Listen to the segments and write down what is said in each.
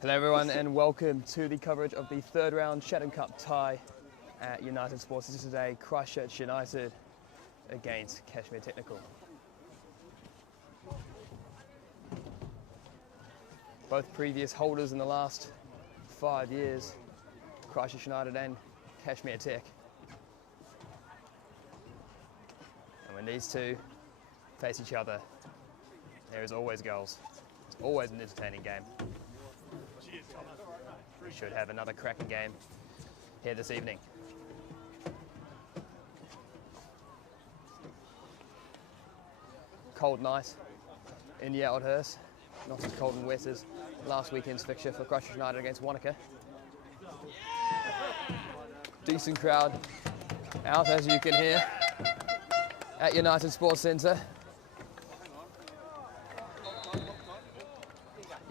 Hello everyone and welcome to the coverage of the third round Chatham Cup tie at United Sports. This is today Christchurch United against Cashmere Technical. Both previous holders in the last 5 years, Christchurch United and Cashmere Tech. And when these two face each other, there is always goals. It's always an entertaining game. We should have another cracking game here this evening. Cold night in Yaldhurst, not as cold and wet as last weekend's fixture for Christchurch United against Wanaka. Decent crowd out, as you can hear, at United Sports Centre.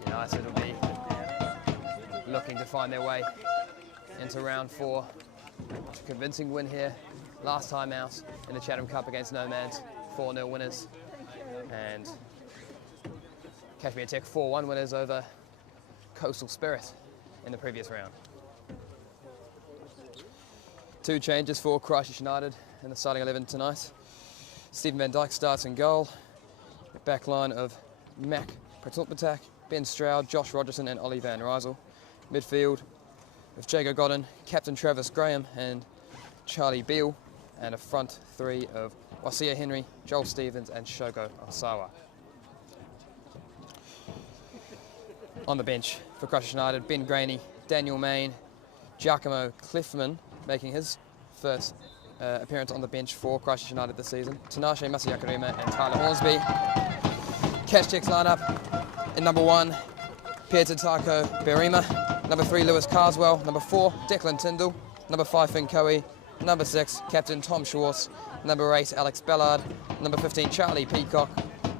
United will be looking to find their way into round 4. A convincing win here last time out in the Chatham Cup against Nomads, 4-0 winners, and Cashmere Tech 4-1 winners over Coastal Spirit in the previous round. 2 changes for Christchurch United in the starting 11 tonight. Stephen Van Dyke starts in goal. The back line of Mac Pratulpatak, Ben Stroud, Josh Rogerson and Ollie Van Rysel. Midfield with Jago Godden, Captain Travis Graham and Charlie Beale, and a front 3 of Wasia Henry, Joel Stevens and Shogo Osawa. On the bench for Christchurch United, Ben Graney, Daniel Main, Giacomo Cliffman making his first appearance on the bench for Christchurch United this season, Tinashe Masayakarima and Tyler Hornsby. Cash Tech's lineup in number 1, Pieter Tako Berima, number 3, Lewis Carswell, number 4, Declan Tyndall, number 5, Finn Coe, number 6, Captain Tom Schwartz, number 8, Alex Ballard, number 15, Charlie Peacock,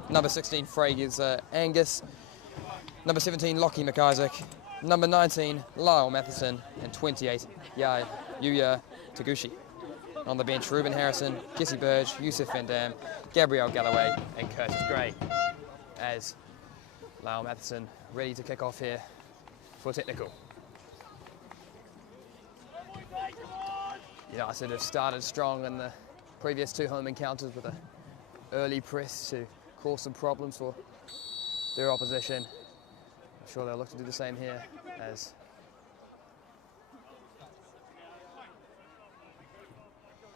number 16, Fraser Angus, number 17, Lockie McIsaac, number 19, Lyle Matheson, and 28, Yuya Taguchi. On the bench, Ruben Harrison, Jesse Burge, Yusuf Van Dam, Gabrielle Galloway, and Curtis Gray, as Lyle Matheson ready to kick off here for Technical. United have started strong in the previous 2 home encounters with an early press to cause some problems for their opposition. I'm sure they'll look to do the same here, as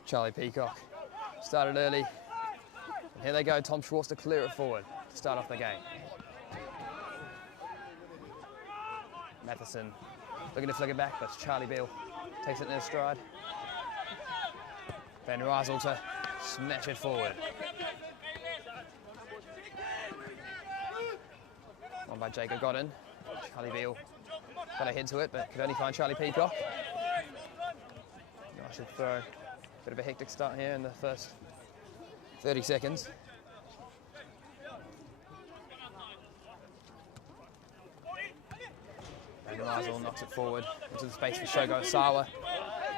Charlie Peacock started early. And here they go, Tom Schwartz to clear it forward to start off the game. Matheson looking to flick it back, but Charlie Beale takes it in his stride. Van Rysel to smash it forward. On by Jacob Godden. Charlie Beale got a head to it, but could only find Charlie Peacock. I should throw a bit of a hectic start here in the first 30 seconds. Van Rysel knocks it forward into the space for Shogo Osawa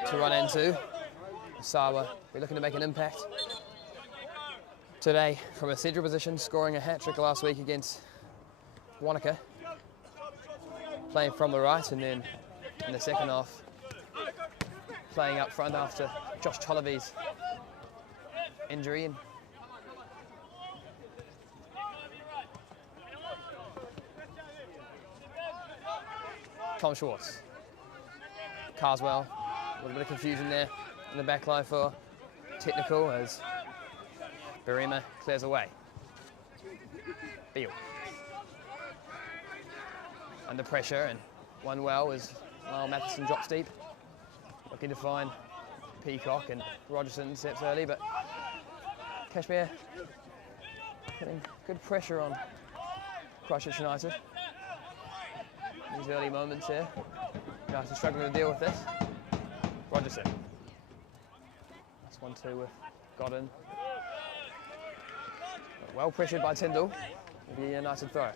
to run into. Osawa, we're looking to make an impact today from a central position, scoring a hat-trick last week against Wanaka. Playing from the right, and then in the second half, playing up front after Josh Tollevy's injury. And Tom Schwartz, Carswell, a little bit of confusion there in the back line for Technical as Berima clears away. Beale under pressure, and one well as Lyle Matheson drops deep, looking to find Peacock, and Rogerson steps early, but Cashmere putting good pressure on Christchurch United. These early moments here, United struggling to deal with this. Rogerson. That's 1-2 with Godden. Well pressured by Tyndall. It'll be a United throw.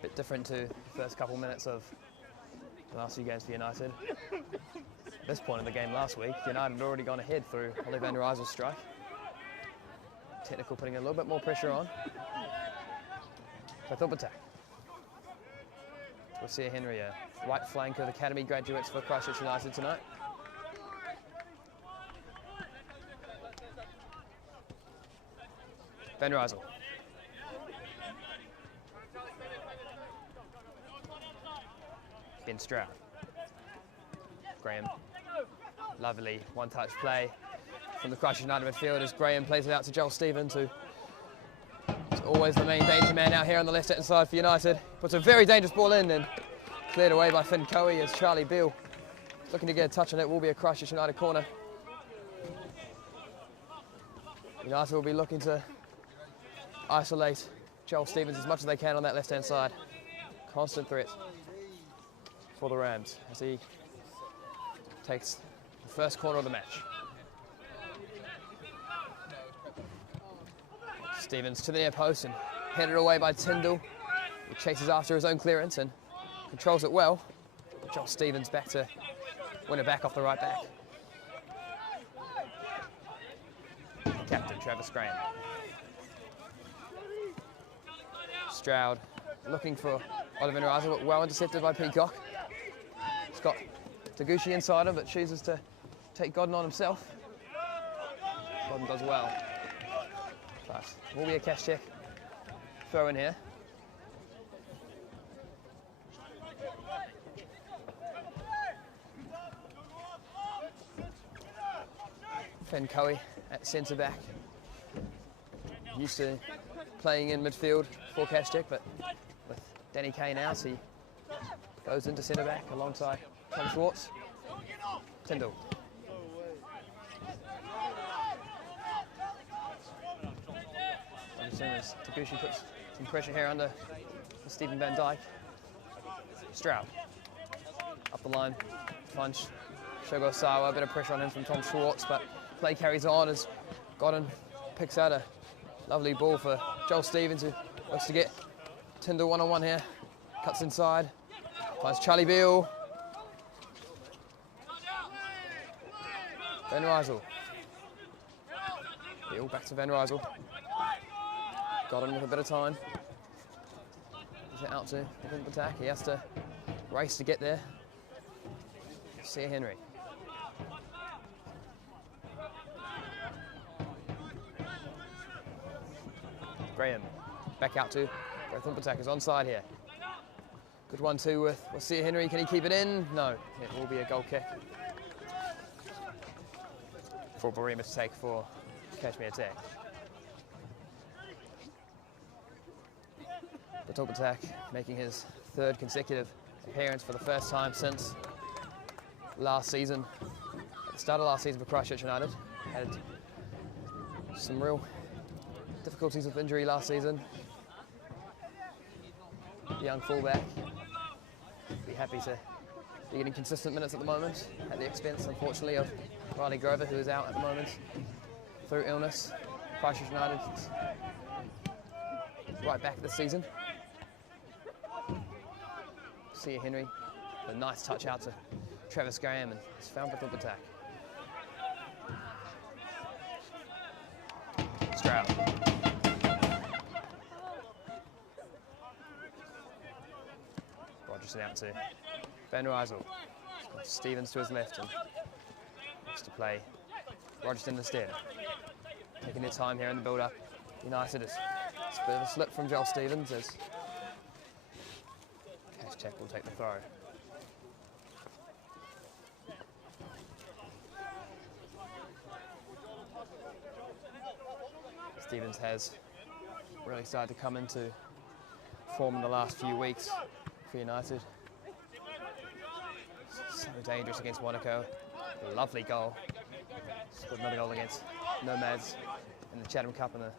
Bit different to the first couple minutes of the last few games for United. At this point in the game last week, United had already gone ahead through Ollie van der Rijsel's strike. Technical putting a little bit more pressure on. Buildup attack. We'll see Henry, a right flank of academy graduates for Christchurch United tonight. Van der Rijsel. Ben Stroud. Graham. Lovely one-touch play from the Christchurch United midfield as Graham plays it out to Joel Stevens, who is always the main danger man out here on the left-hand side for United. Puts a very dangerous ball in and cleared away by Finn Coey as Charlie Beale is looking to get a touch on it. Will be a Christchurch United corner. United will be looking to isolate Joel Stevens as much as they can on that left-hand side. Constant threat for the Rams as he takes the first corner of the match. Stevens to the near post and headed away by Tyndall. He chases after his own clearance and controls it well. Joel Stevens back to win it back off the right back. Captain Travis Graham. Stroud looking for Ollie van der Rijsel, but well intercepted by Peacock. He's got Taguchi inside him, but chooses to take Godden on himself. Godden does well. But will be a cash check throw in here. Finn Coey at centre back. Used to playing in midfield for cash check, but with Danny Kane out, he goes into centre back alongside Tom Schwartz. Tyndall. As Taguchi puts some pressure here under Stephen Van Dijk. Stroud. Up the line, finds Shogo Sawa, a bit of pressure on him from Tom Schwartz, but play carries on as Godden picks out a lovely ball for Joel Stevens, who looks to get Tyndall one-on-one here. Cuts inside, finds Charlie Beale. Van der Rijsel. Beale back to Van der Rijsel. Godden with a bit of time. Is it out to the attack? He has to race to get there. See Henry. Graham back out to Thump attack is onside here. Good 1-2 with Sia Henry. Can he keep it in? No, it will be a goal kick for Barima to take for Cashmere attack. The top attack making his third consecutive appearance for the first time since last season. At the start of last season for Christchurch United, had some real difficulties with injury last season. The young fullback, be happy to be getting consistent minutes at the moment, at the expense, unfortunately, of Riley Grover, who is out at the moment through illness. Christchurch United right back this season. Sia Henry, a nice touch out to Travis Graham, and he's found the flip attack. Stroud. Rogerson out to Van der Rijsel. Stevens to his left and next to play Rogerson instead. Taking their time here in the build-up. United is a bit of a slip from Joel Stevens as Check will take the throw. Stevens has really started to come into form in the last few weeks for United. So dangerous against Monaco. A lovely goal. Scored another goal against Nomads in the Chatham Cup in the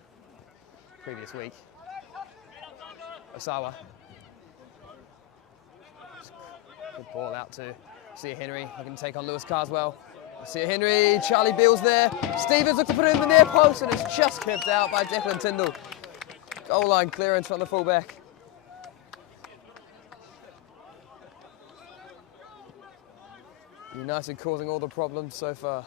previous week. Osawa. Good ball out to Sia Henry, looking to take on Lewis Carswell. See Henry, Charlie Beale's there. Stevens looks to put it in the near post and it's just kept out by Declan Tyndall. Goal line clearance from the fullback. United causing all the problems so far.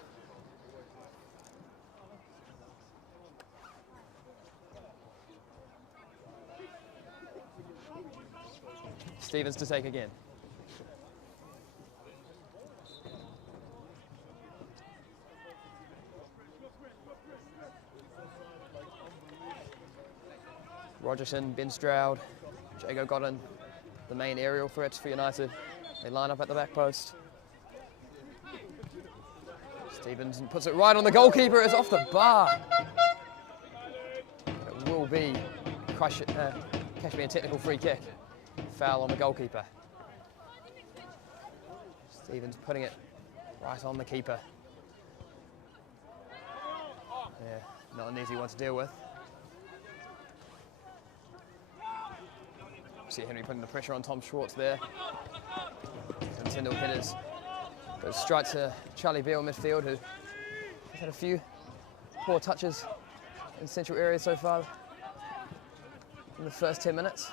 Stevens to take again. Rogerson, Ben Stroud, Jago Godden, the main aerial threats for United. They line up at the back post. Stevens puts it right on the goalkeeper. It's off the bar. It will be Cashmere technical free kick. Foul on the goalkeeper. Stevens putting it right on the keeper. Yeah, not an easy one to deal with. See Henry putting the pressure on Tom Schwartz there. And Tyndall hitters. Goes straight to Charlie Beale midfield, who has had a few poor touches in central area so far in the first 10 minutes.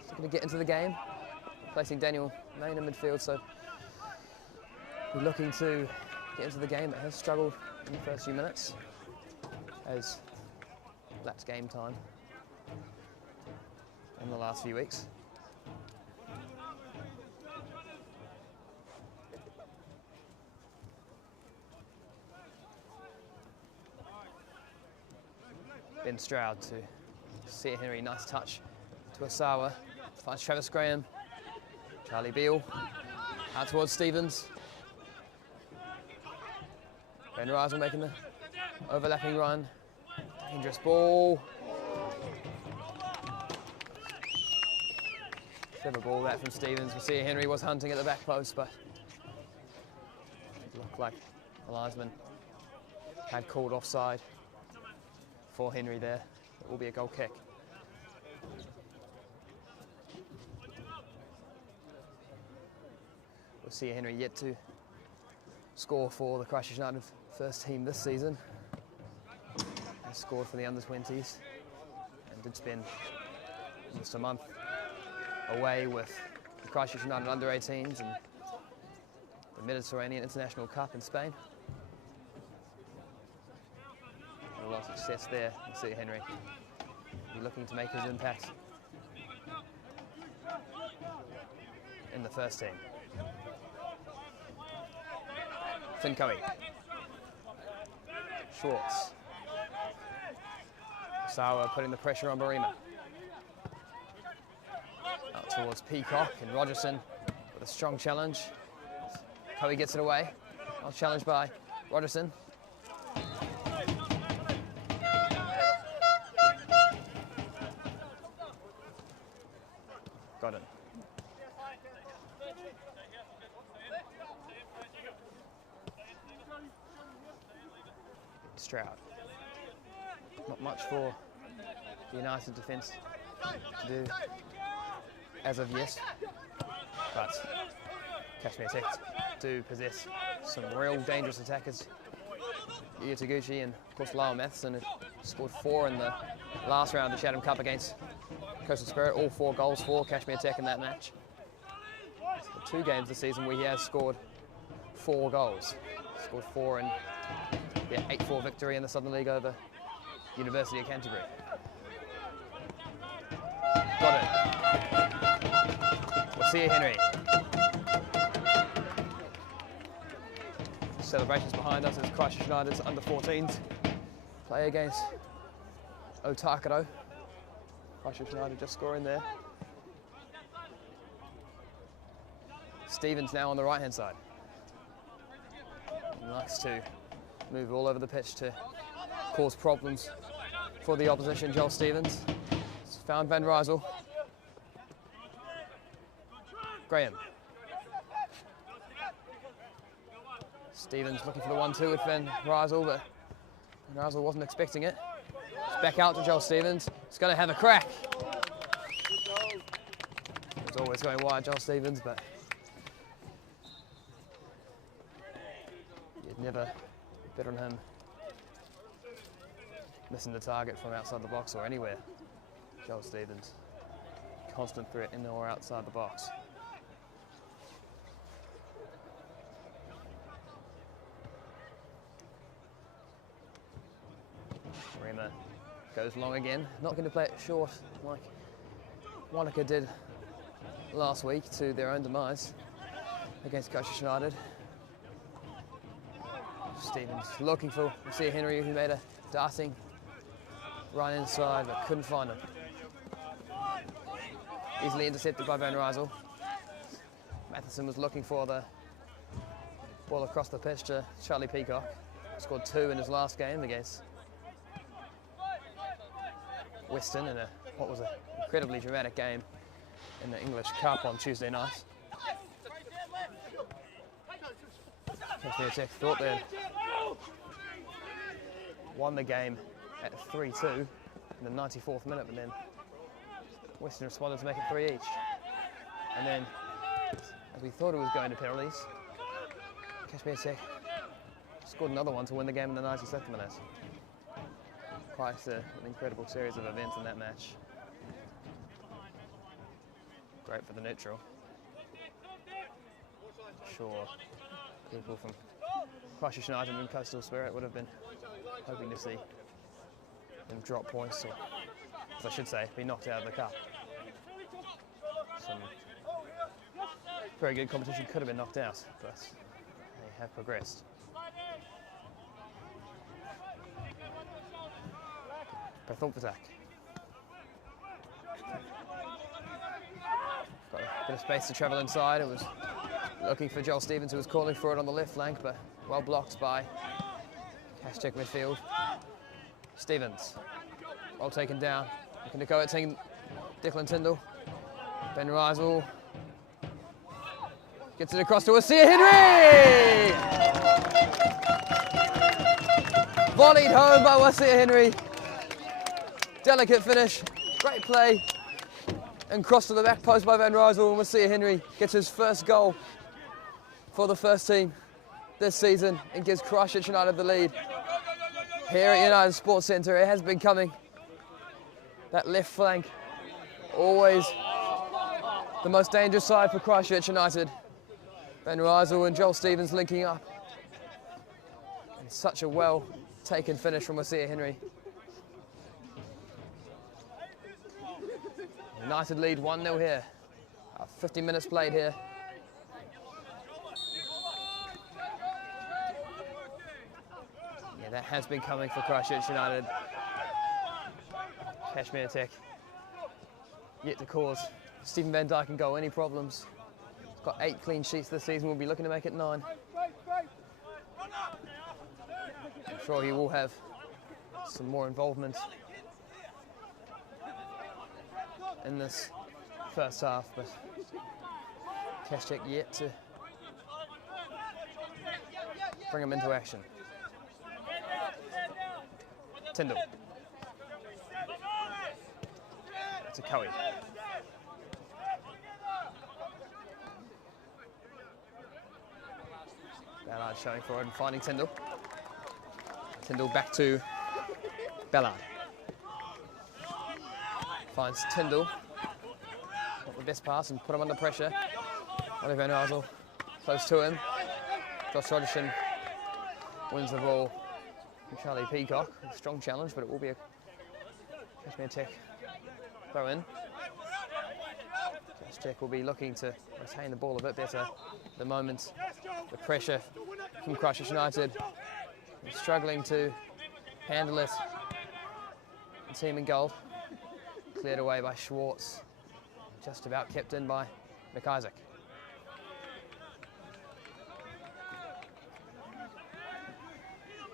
He's looking to get into the game, placing Daniel Main in midfield, so we're looking to get into the game, but has struggled in the first few minutes as that's game time in the last few weeks. Ben Stroud to see Henry, nice touch to Asawa, finds Travis Graham, Charlie Beale, out towards Stevens. Ben Rizel making the overlapping run, dangerous ball. Clever ball that from Stevens. We see Henry was hunting at the back post, but it looked like the linesman had called offside for Henry there. It will be a goal kick. We'll see Henry yet to score for the Christchurch United first team this season. He scored for the under-20s and did spend almost a month away with the Christchurch United under-18s and the Mediterranean International Cup in Spain. A lot of success there. You see Henry looking to make his impact in the first team. Fincoe. Schwartz. Sawa putting the pressure on Barima. Out towards Peacock and Rogerson with a strong challenge. Coe gets it away. Well challenged by Rogerson. Got it. Stroud. Not much for the United defence to do as of yet, but Cashmere Tech do possess some real dangerous attackers. Ia Taguchi and of course Lyle Matheson, who scored 4 in the last round of the Chatham Cup against Coastal Spirit, all 4 goals for Cashmere Tech in that match. The 2 games this season where he has scored 4 goals. Scored 4 in the 8-4 victory in the Southern League over University of Canterbury. Got it. We'll see you, Henry. Celebrations behind us as Christchurch United's under-14s play against Otakaro. Christchurch United just scoring there. Stevens now on the right-hand side. He likes to move all over the pitch to cause problems for the opposition. Joel Stevens has found Van Rizel. Graham. Stevens looking for the 1-2 with Van Rizel, but Van Rizel wasn't expecting it. It's back out to Joel Stevens. He's going to have a crack. He's always going wide, Joel Stevens, but you'd Never bet on him missing the target from outside the box or anywhere. Joel Stevens, constant threat in or outside the box. Rema goes long again, not going to play it short like Wanaka did last week to their own demise against Christchurch United. Stevens looking for Sia Henry, who made a darting run inside but couldn't find him. Easily intercepted by Van Rysel. Matheson was looking for the ball across the pitch to Charlie Peacock. Scored 2 in his last game against Western in what was an incredibly dramatic game in the English Cup on Tuesday night. Cashmere Tech thought they won the game at 3-2 in the 94th minute, but then Western responded to make it 3 each. And then, as we thought it was going to penalties, Cashmere Tech scored another one to win the game in the 96th minute. Quite an incredible series of events in that match. Great for the neutral. Sure, people from Christchurch United and Coastal Spirit would have been hoping to see them drop points, or, as I should say, be knocked out of the cup. Some very good competition could have been knocked out, but they have progressed. Bethump attack. Got a bit of space to travel inside. It was looking for Joel Stevens, who was calling for it on the left flank, but well blocked by Cash Tech midfield. Stevens, well taken down. Looking to go at Declan Tyndall. Ben Rysel gets it across to Sia Henry! Volleyed home by Sia Henry. Delicate finish, great play, and cross to the back post by Van Rysel, and Sia Henry gets his first goal for the first team this season and gives Christchurch United the lead. Here at United Sports Centre, it has been coming. That left flank, always the most dangerous side for Christchurch United. Van Rysel and Joel Stevens linking up. And such a well-taken finish from Sia Henry. United lead 1-0 here. 50 minutes played here. Yeah, that has been coming for Christchurch United. Cashmere Tech yet to cause Stephen Van Dyke and goal any problems. He's got 8 clean sheets this season. We'll be looking to make it 9. I'm sure he will have some more involvement in this first half, but Cash Tech yet to bring him into action. Tyndall. To Cowie. Ballard showing for it and finding Tyndall. Tyndall back to Ballard. Finds Tyndall. Not the best pass and put him under pressure. Oliver Van Rysel close to him. Josh Rogerson wins the ball from Charlie Peacock. A strong challenge, but it will be a Cashmere Tech throw in. Cash Tech will be looking to retain the ball a bit better at the moment. The pressure from Christchurch United, struggling to handle it. The team in goal. Cleared away by Schwartz, just about kept in by McIsaac.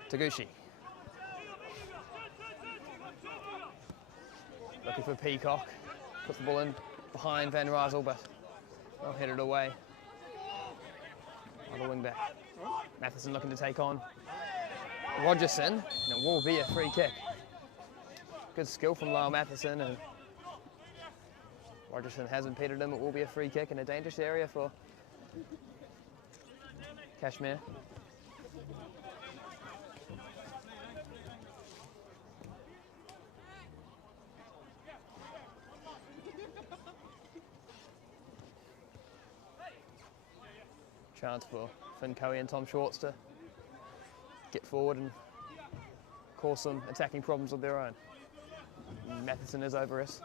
Taguchi. Looking for Peacock, puts the ball in behind Van Rysel, but well headed away. On the wing back. Matheson looking to take on Rogerson, and it will be a free kick. Good skill from Lyle Matheson, and Rogerson has impeded him. It will be a free kick in a dangerous area for Cashmere. Chance for Finn Cowie and Tom Schwartz to get forward and cause some attacking problems of their own. Matheson is over us.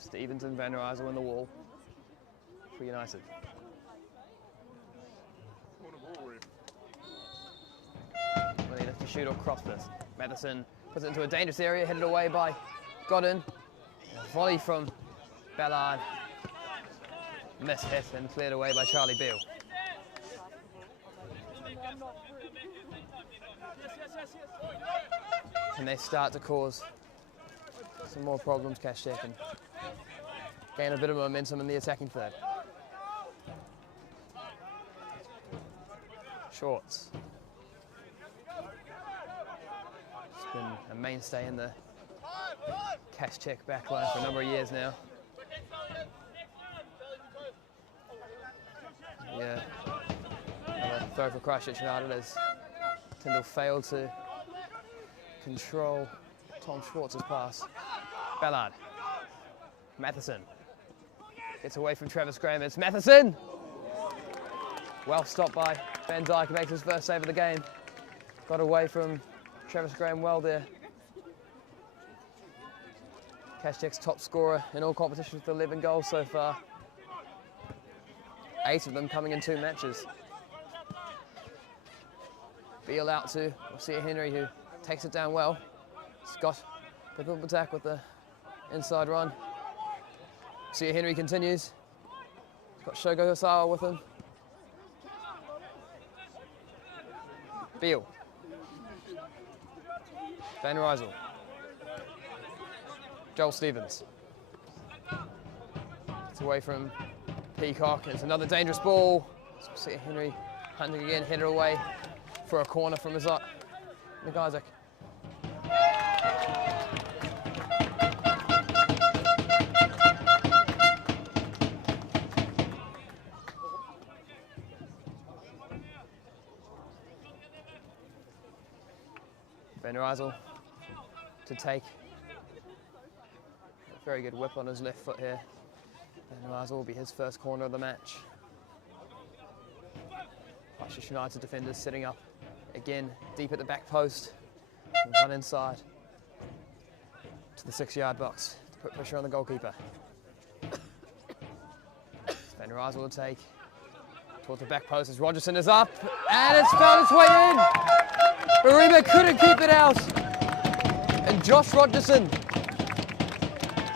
Stevens and Van Rysel in the wall for United. Well, he left to shoot or cross this. Matheson puts it into a dangerous area, headed away by Godin. A volley from Ballard. Missed hit and cleared away by Charlie Beale. And they start to cause some more problems, Cashmere, and gain a bit of momentum in the attacking third. Shorts. It's been a mainstay in the Cashmere backline for a number of years now. Yeah, another throw for Christchurch United as Tyndall failed to control Tom Schwartz's pass. Ballard. Matheson. Gets away from Travis Graham. It's Matheson! Well stopped by Van Dyke, who makes his first save of the game. Got away from Travis Graham well there. Cashtek's top scorer in all competitions with 11 goals so far. 8 of them coming in 2 matches. Beale out to Sia Henry, who takes it down well. Scott, the build attack with the inside run. Sia Henry continues. Got Shogo Hosawa with him. Beale. Van Rysel. Joel Stevens. It's away from Peacock. It's another dangerous ball. Sia Henry hunting again, header away for a corner from McIsaac. Van Rysel to take a very good whip on his left foot here. Van Rysel will be his first corner of the match. Christchurch United defenders setting up again deep at the back post. And run inside to the 6-yard box to put pressure on the goalkeeper. Van Rysel will take towards the back post as Rogerson is up and it's found its way in. Barima couldn't keep it out, and Josh Rogerson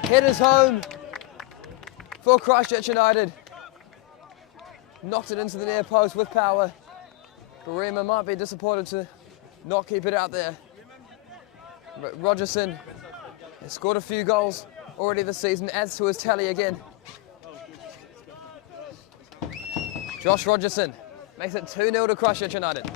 headers home for Christchurch United. Knocked it into the near post with power. Barima might be disappointed to not keep it out there. But Rogerson has scored a few goals already this season, adds to his tally again. Josh Rogerson makes it 2-0 to Christchurch United.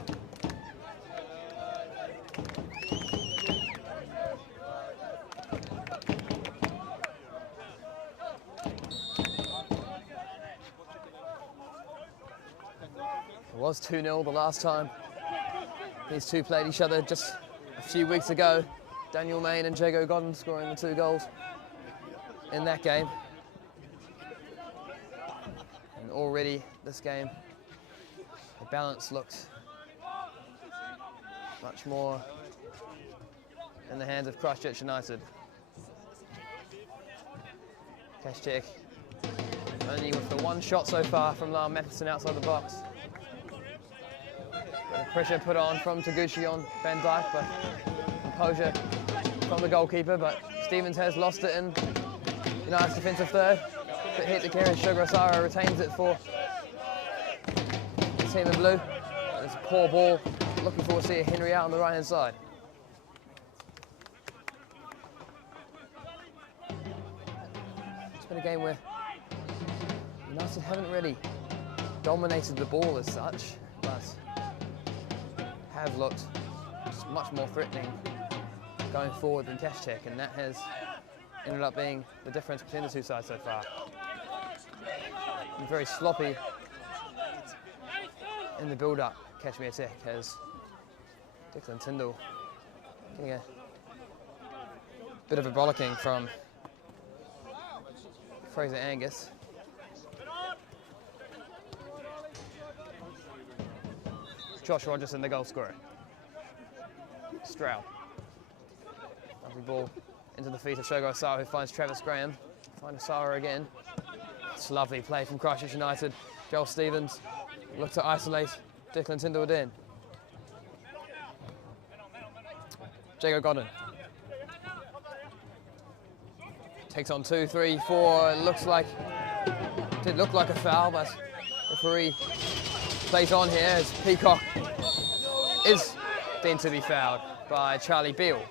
It was 2-0 the last time these two played each other just a few weeks ago. Daniel Main and Jago Godden scoring the 2 goals in that game. And already this game, the balance looked much more in the hands of Christchurch United. Cashchek only with the 1 shot so far from Lyle Matheson outside the box. Pressure put on from Taguchi on Van Dyke, but composure from the goalkeeper, but Stevens has lost it in United's defensive third. Bit hit to carry, Shogorosara retains it for the team in blue. There's a poor ball, looking forward to see Henry out on the right-hand side. It's been a game where United haven't really dominated the ball as such, but have looked just much more threatening going forward than Cashtek, and that has ended up being the difference between the two sides so far. And very sloppy in the build-up. Cashmere Tech has Declan Tyndall getting a bit of a bollocking from Fraser Angus. Josh Rogerson, the goal scorer. Stroud. Lovely ball into the feet of Shogo Osawa, who finds Travis Graham. Find Osawa again. It's a lovely play from Christchurch United. Joel Stevens look to isolate Declan Tyndall again. Jago Godden. Takes on 2, 3, 4. Did look like a foul, but referee plays on here as Peacock is deemed to be fouled by Charlie Beale.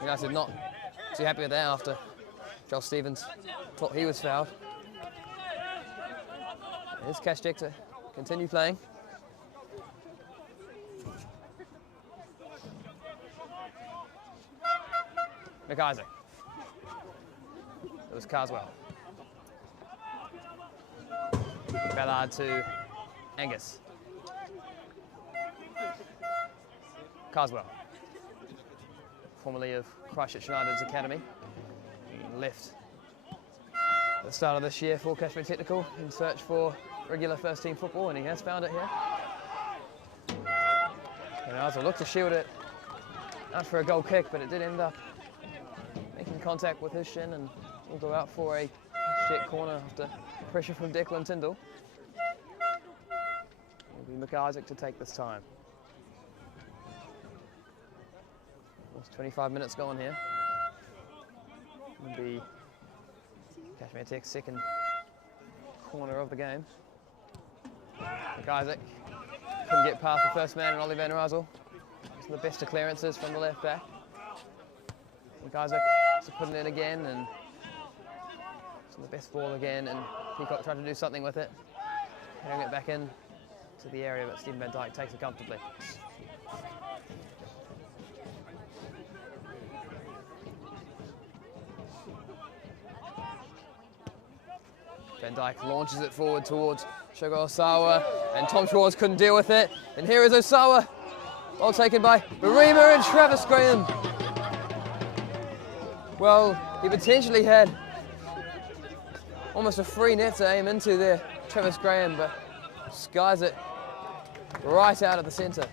United not too happy with that after Joel Stevens thought he was fouled. Here's Cashmere to continue playing. McIsaac. It was Carswell. Ballard to Angus. Carswell, formerly of Christchurch United's academy. He left at the start of this year for Cashmere Technical in search for regular first team football, and he has found it here. And Arthur looked to shield it out for a goal kick, but it did end up making contact with his shin and will go out for a check corner after pressure from Declan Tyndall. It'll be McIsaac to take this time. There's 25 minutes gone here. It'll be Cashmere Tech's second corner of the game. McIsaac couldn't get past the first man, and Ollie van Rysel. Some of the best of clearances from the left back. McIsaac putting it in again, and some of the best ball again, and Peacock tried to do something with it. Carrying it back in to the area, but Stephen Van Dyke takes it comfortably. Van Dyke launches it forward towards Shogo Osawa, and Tom Schwartz couldn't deal with it. And here is Osawa, well taken by Barima and Travis Graham. Well, he potentially had almost a free net to aim into there, Travis Graham, but skies it right out of the centre.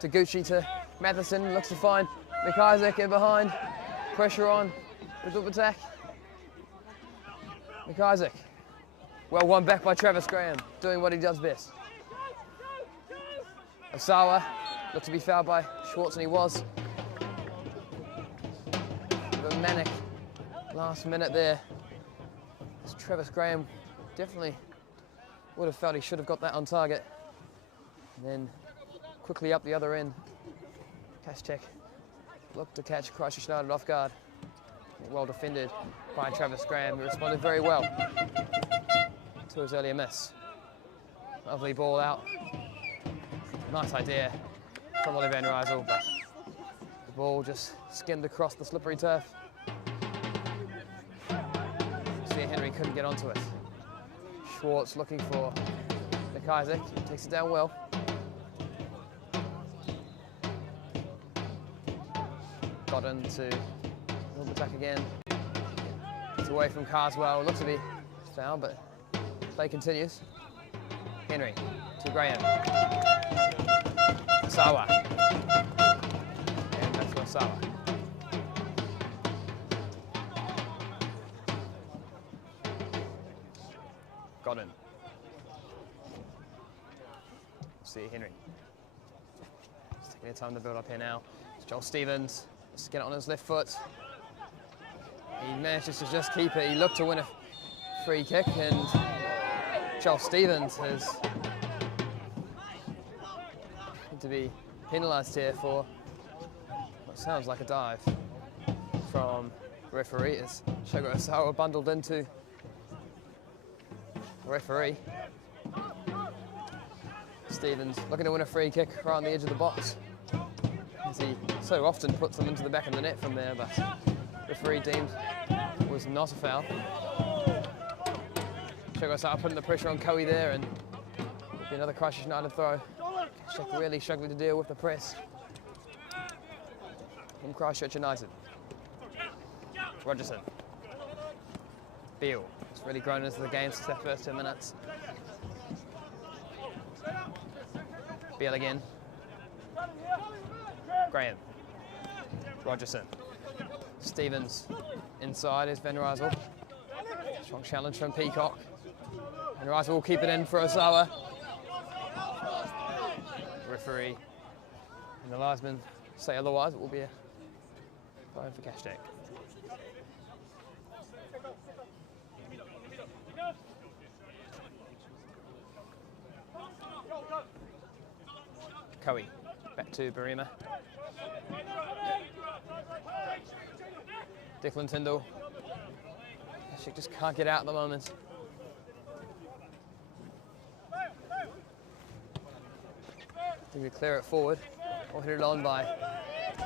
Taguchi to Matheson, looks to find McIsaac in behind, pressure on. Buildup attack. McIsaac. Well won back by Travis Graham, doing what he does best. Osawa looked to be fouled by Schwartz, and he was. But manic last minute there. As Travis Graham definitely would have felt he should have got that on target. And then quickly up the other end, Cashmere looked to catch Christchurch United off guard. Well defended by Travis Graham, who responded very well to his earlier miss. Lovely ball out. Nice idea from Ollie van Rysel, but the ball just skimmed across the slippery turf. See, Henry couldn't get onto it. Schwartz looking for McIsaac, takes it down well. Got into attack again. It's away from Carswell. Looks to be foul, but play continues. Henry to Graham. Osawa. And back to Osawa. Godden. See Henry. Just taking the time to build up here now. It's Joel Stevens. Just get it on his left foot. He manages to just keep it. He looked to win a free kick, and Joel Stevens has to be penalised here for what sounds like a dive from the referee as Shogo Osawa bundled into the referee. Stevens looking to win a free kick right on the edge of the box, as he so often puts them into the back of the net from there, but referee deemed was not a foul. Shogo Osawa putting the pressure on Cowie there, and it'll be another Christchurch United throw. Cashmere really struggling to deal with the press from Christchurch United. Rogerson. Beale is It's really grown into the game since their first 10 minutes. Beal again. Graham. Rogerson. Stevens inside is Van Rysel. Strong challenge from Peacock. Van Rysel will keep it in for Osawa. Referee and the linesman say otherwise. It will be a throw for Cashmere. Coe back to Barima. Declan Tyndall. She just can't get out at the moment. We clear it forward, or hit it on by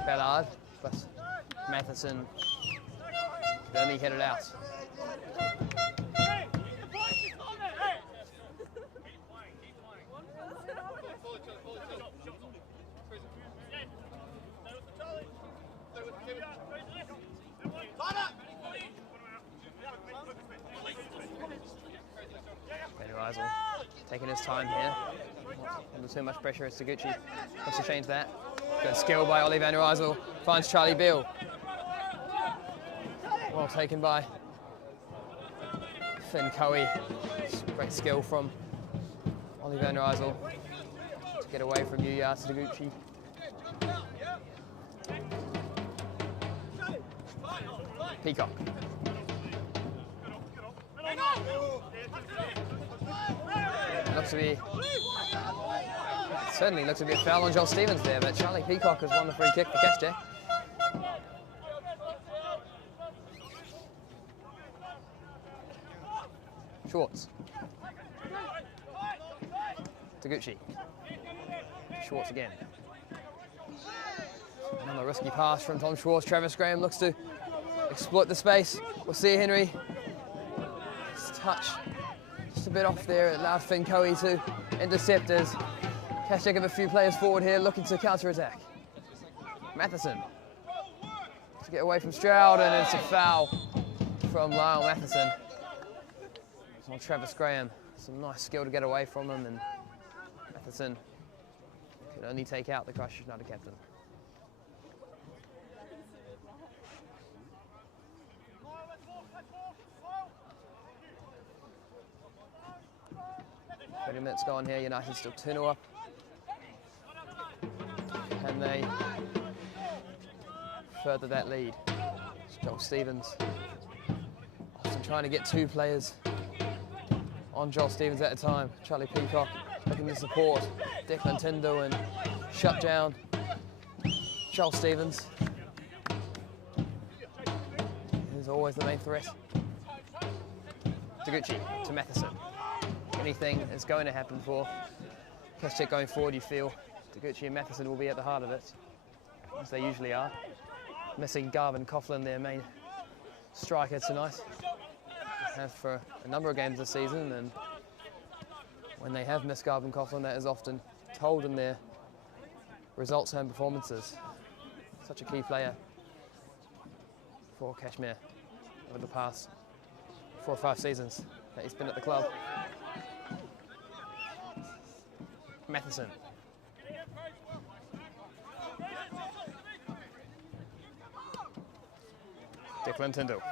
Ballard, but Matheson could only hit it out. Rysel taking his time here. Not under too much pressure as Taguchi wants to change that. Good skill by Ollie Van Rysel. Finds Charlie Beal. Well taken by Finn Coe. Great skill from Ollie Van Rysel to get away from Yuya to Taguchi. Peacock. Looks to be, certainly looks to be a foul on Joel Stevens there, but Charlie Peacock has won the free kick for Cashmere. Schwartz. Taguchi. Schwartz again. Another risky pass from Tom Schwartz. Travis Graham looks to exploit the space. We'll see Henry. Touch just a bit off there. It allowed Finn Coe to intercept as Cashmere have a few players forward here looking to counter-attack. Matheson to get away from Stroud, and it's a foul from Lyle Matheson. It's on Travis Graham. Some nice skill to get away from him, and Matheson could only take out the Christchurch United captain. Minutes gone here, United still 2-0 up. Can they further that lead? It's Joel Stevens. Often trying to get two players on Joel Stevens at a time. Charlie Peacock looking to support Declan Tyndall and shut down Joel Stevens. He's always the main threat. Taguchi to Matheson. Anything is going to happen for Cashmere going forward, you feel. Taguchi and Matheson will be at the heart of it, as they usually are. Missing Garvin Coughlin, their main striker tonight. Have for a number of games this season, and when they have missed Garvin Coughlin, that is often told in their results and performances. Such a key player for Cashmere over the past 4 or 5 seasons that he's been at the club. Matheson. Declan Tyndall.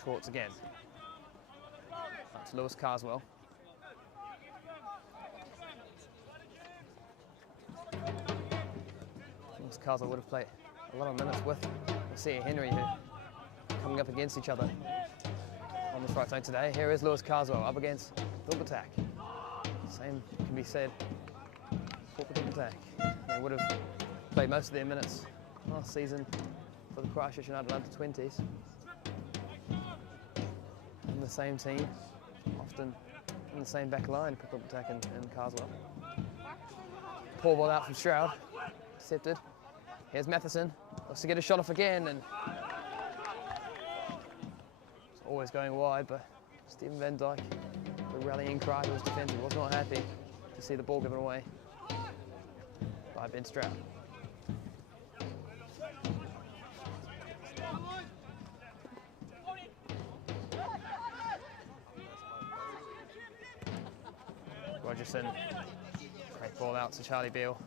Schwartz again. That's Lewis Carswell. Lewis Carswell would have played a lot of minutes with Sia Henry, who are coming up against each other on this right side today. Here is Lewis Carswell up against buildup. Same can be said for buildup. They would have played most of their minutes last season for the Christchurch United under-20s. In the same team, often in the same back line, buildup and Carswell. Poor ball out from Stroud, intercepted. Here's Matheson, looks to get a shot off again, and always going wide, but Stephen Van Dyke, the rallying cry to his defence, was not happy to see the ball given away by Ben Stroud. Rogerson. Great ball out to Charlie Beale.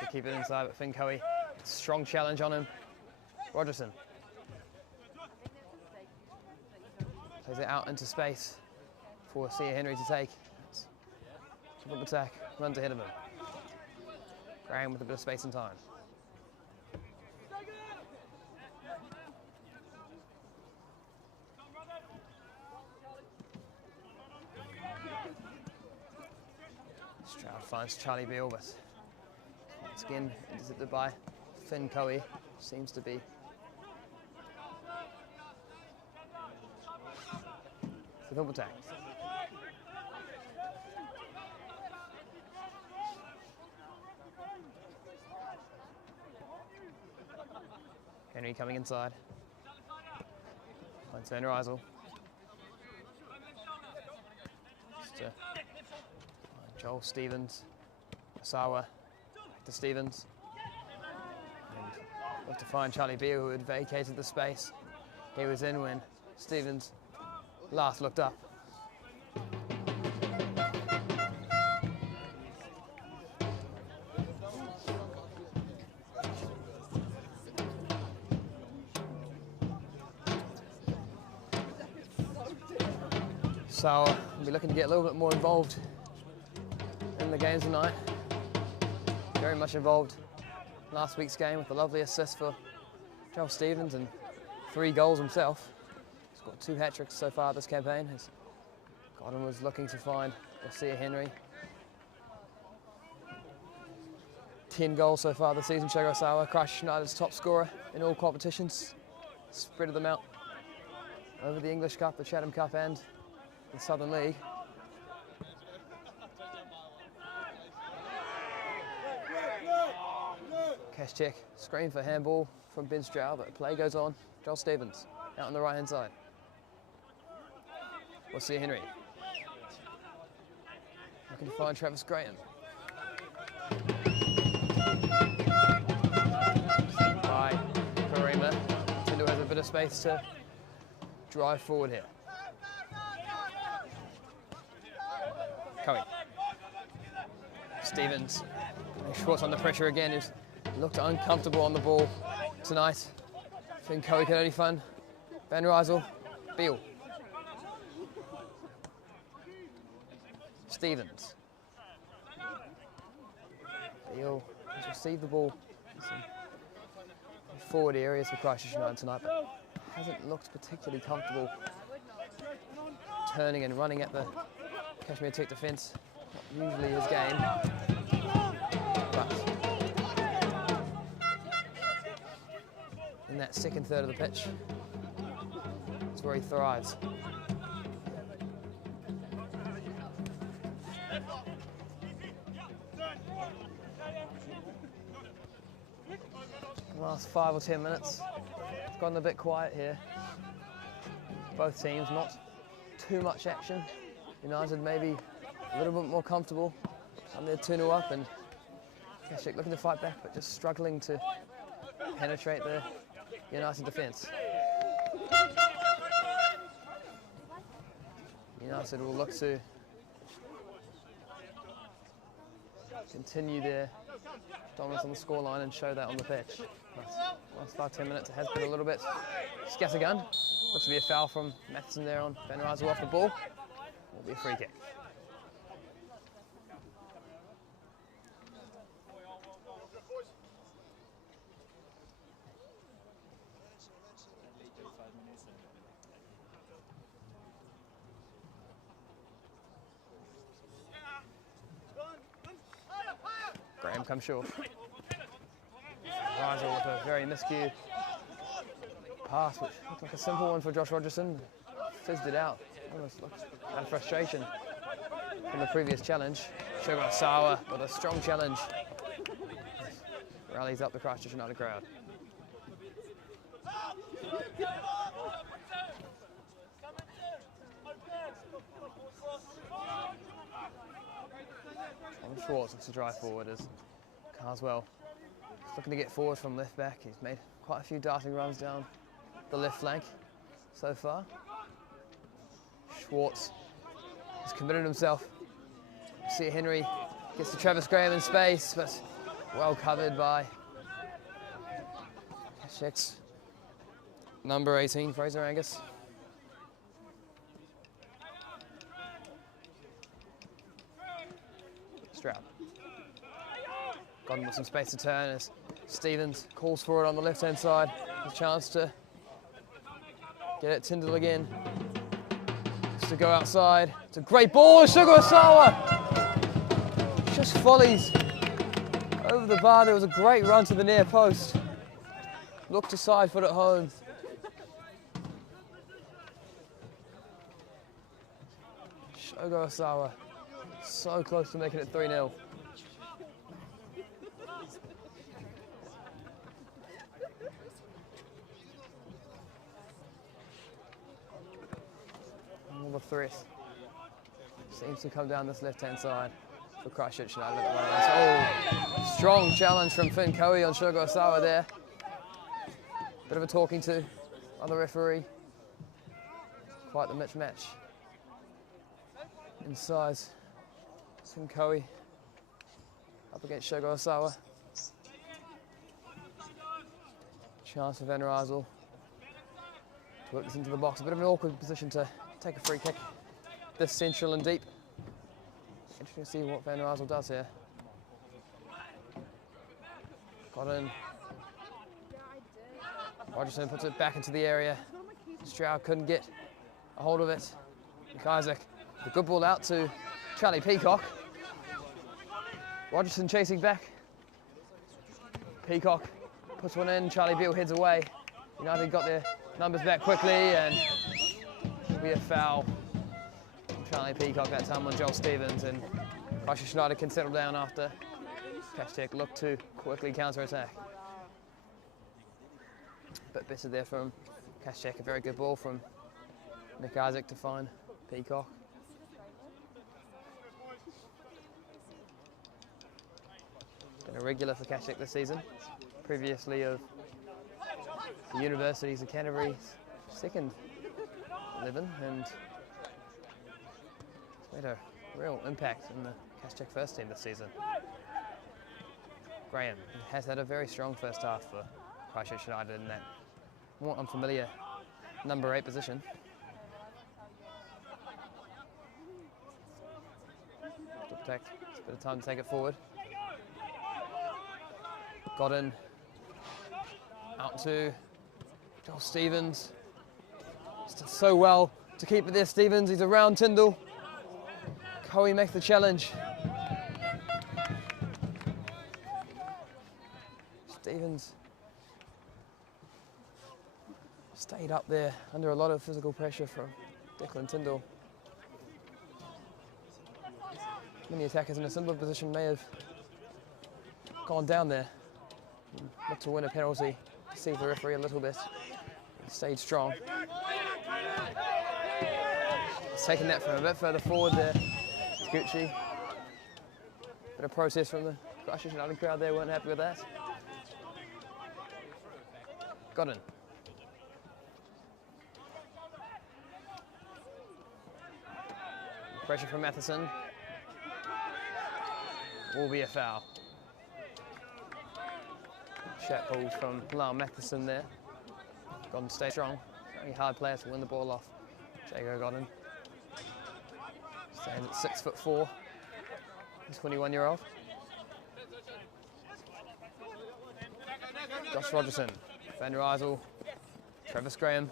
To keep it inside, but Finn Coey, strong challenge on him. Rogerson. Plays it out into space for Sia Henry to take. Triple attack, runs ahead of him. Graham with a bit of space and time. Stroud finds Charlie Beale, but once again intercepted by Finn Coey. Seems to be the double attack. Henry coming inside. Finds Werner Eisel. Joel Stevens. Osawa. Back to Stevens. And look to find Charlie Beale, who had vacated the space. He was in when Stevens last looked up. So we'll be looking to get a little bit more involved in the games tonight. Very much involved last week's game with the lovely assist for Joel Stevens and 3 goals himself. He's got 2 hat-tricks so far this campaign. Gordon was looking to find Garcia Henry. 10 goals so far this season. Shogo Sawa, Christchurch United's top scorer in all competitions. Spread them out over the English Cup, the Chatham Cup and the Southern League. Cash check, screen for handball from Ben Stroud, but play goes on. Joel Stevens out on the right hand side. We'll see Henry. Looking to find Travis Graham. By Karima. Tindall has a bit of space to drive forward here. Coey. Stevens. Schwartz under pressure again. Who's looked uncomfortable on the ball tonight. Finn Coey can only find Van Rysel. Beale. Stevens. Beale has received the ball in some forward areas for Christchurch United tonight, but hasn't looked particularly comfortable turning and running at the Cashmere Tech defence. Not usually his game, but in that second third of the pitch, it's where he thrives. The last 5 or 10 minutes, it's gotten a bit quiet here. Both teams, not too much action. United maybe a little bit more comfortable. And they're 2-0 up, and Cashmere looking to fight back, but just struggling to penetrate the United defence. United will look to continue their dominance on the scoreline and show that on the pitch. Last 5-10 minutes, it has been a little bit scattergun. Looks to be a foul from Matheson there on Van Rysel off the ball. Will be a free kick. Graham comes short. Rysel with a very miscue pass, which looked like a simple one for Josh Rogerson. Fizzed it out. Almost looked out of frustration from the previous challenge. Shogo Sawa with a strong challenge. Rallies up the Christchurch United crowd. Schwartz looks to drive forward as Carswell is looking to get forward from left back. He's made quite a few darting runs down the left flank so far. Schwartz has committed himself See Henry gets to Travis Graham in space, but well covered by Cashcheck's number 18, Fraser Angus. Stroud. Got him with some space to turn as Stevens calls for it on the left-hand side. A chance to get it. Tyndall again. Just to go outside. It's a great ball. Sugar Osawa just volleys over the bar. There was a great run to the near post. Looked to side foot at home. Sugar Osawa so close to making it 3-0. All the threat seems to come down this left-hand side for Christchurch United at the moment. Oh, strong challenge from Finn Coe on Sugar Osawa there. Bit of a talking to on the referee. Quite the mismatch in size. Finn Coe up against Sugar Osawa. Chance for Van Rysel to work this into the box. A bit of an awkward position to take a free kick this central and deep. Interesting to see what Van Rysel does here. Got in. Rogerson puts it back into the area. Stroud couldn't get a hold of it. McIsaac, the good ball out to Charlie Peacock. Rogerson chasing back. Peacock puts one in. Charlie Beale heads away. United got their numbers back quickly, and it'll be a foul from Charlie Peacock that time on Joel Stevens, and Christchurch United can settle down after Cashcheck looked to quickly counter-attack. Bit better there from Cashcheck. A very good ball from McIsaac to find Peacock. Been a regular for Cashcheck this season. Previously of the Universities of Canterbury's second 11, and it's made a real impact in the Cashcheck first team this season. Graham has had a very strong first half for Christchurch United in that more unfamiliar number 8 position. To protect, it's a bit of time to take it forward. Got in, out to Joel Stevens. Did so well to keep it there, Stevens. He's around Tyndall. Coe makes the challenge. Stevens stayed up there under a lot of physical pressure from Declan Tyndall. Many attackers in a similar position may have gone down there. Looked to win a penalty, deceived the referee a little bit. He stayed strong. He's taken that from a bit further forward there. Gucci. Bit of protest from the Christchurch United crowd there, weren't happy with that. Got in. Pressure from Matheson. Will be a foul. Shat balls from Lyle Matheson there. Got to stay strong. Very hard player to win the ball off. Jago got in. Stands at 6'4", the 21-year-old. Josh Rogerson, Van Rysel, Travis Graham,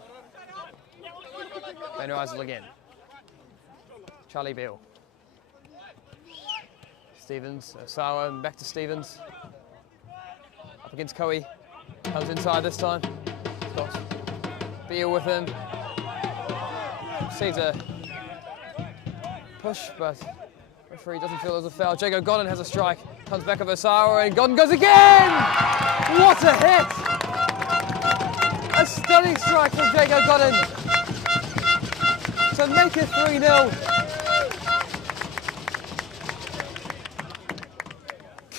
Van Rysel again. Charlie Beale. Stevens, Osawa, and back to Stevens. Up against Coe. Comes inside this time. Got Beale with him. Sees a push, but referee doesn't feel it was a foul. Jago Godden has a strike. Comes back of Osawa, and Godden goes again! What a hit! A stunning strike from Jago Godden to make it 3-0.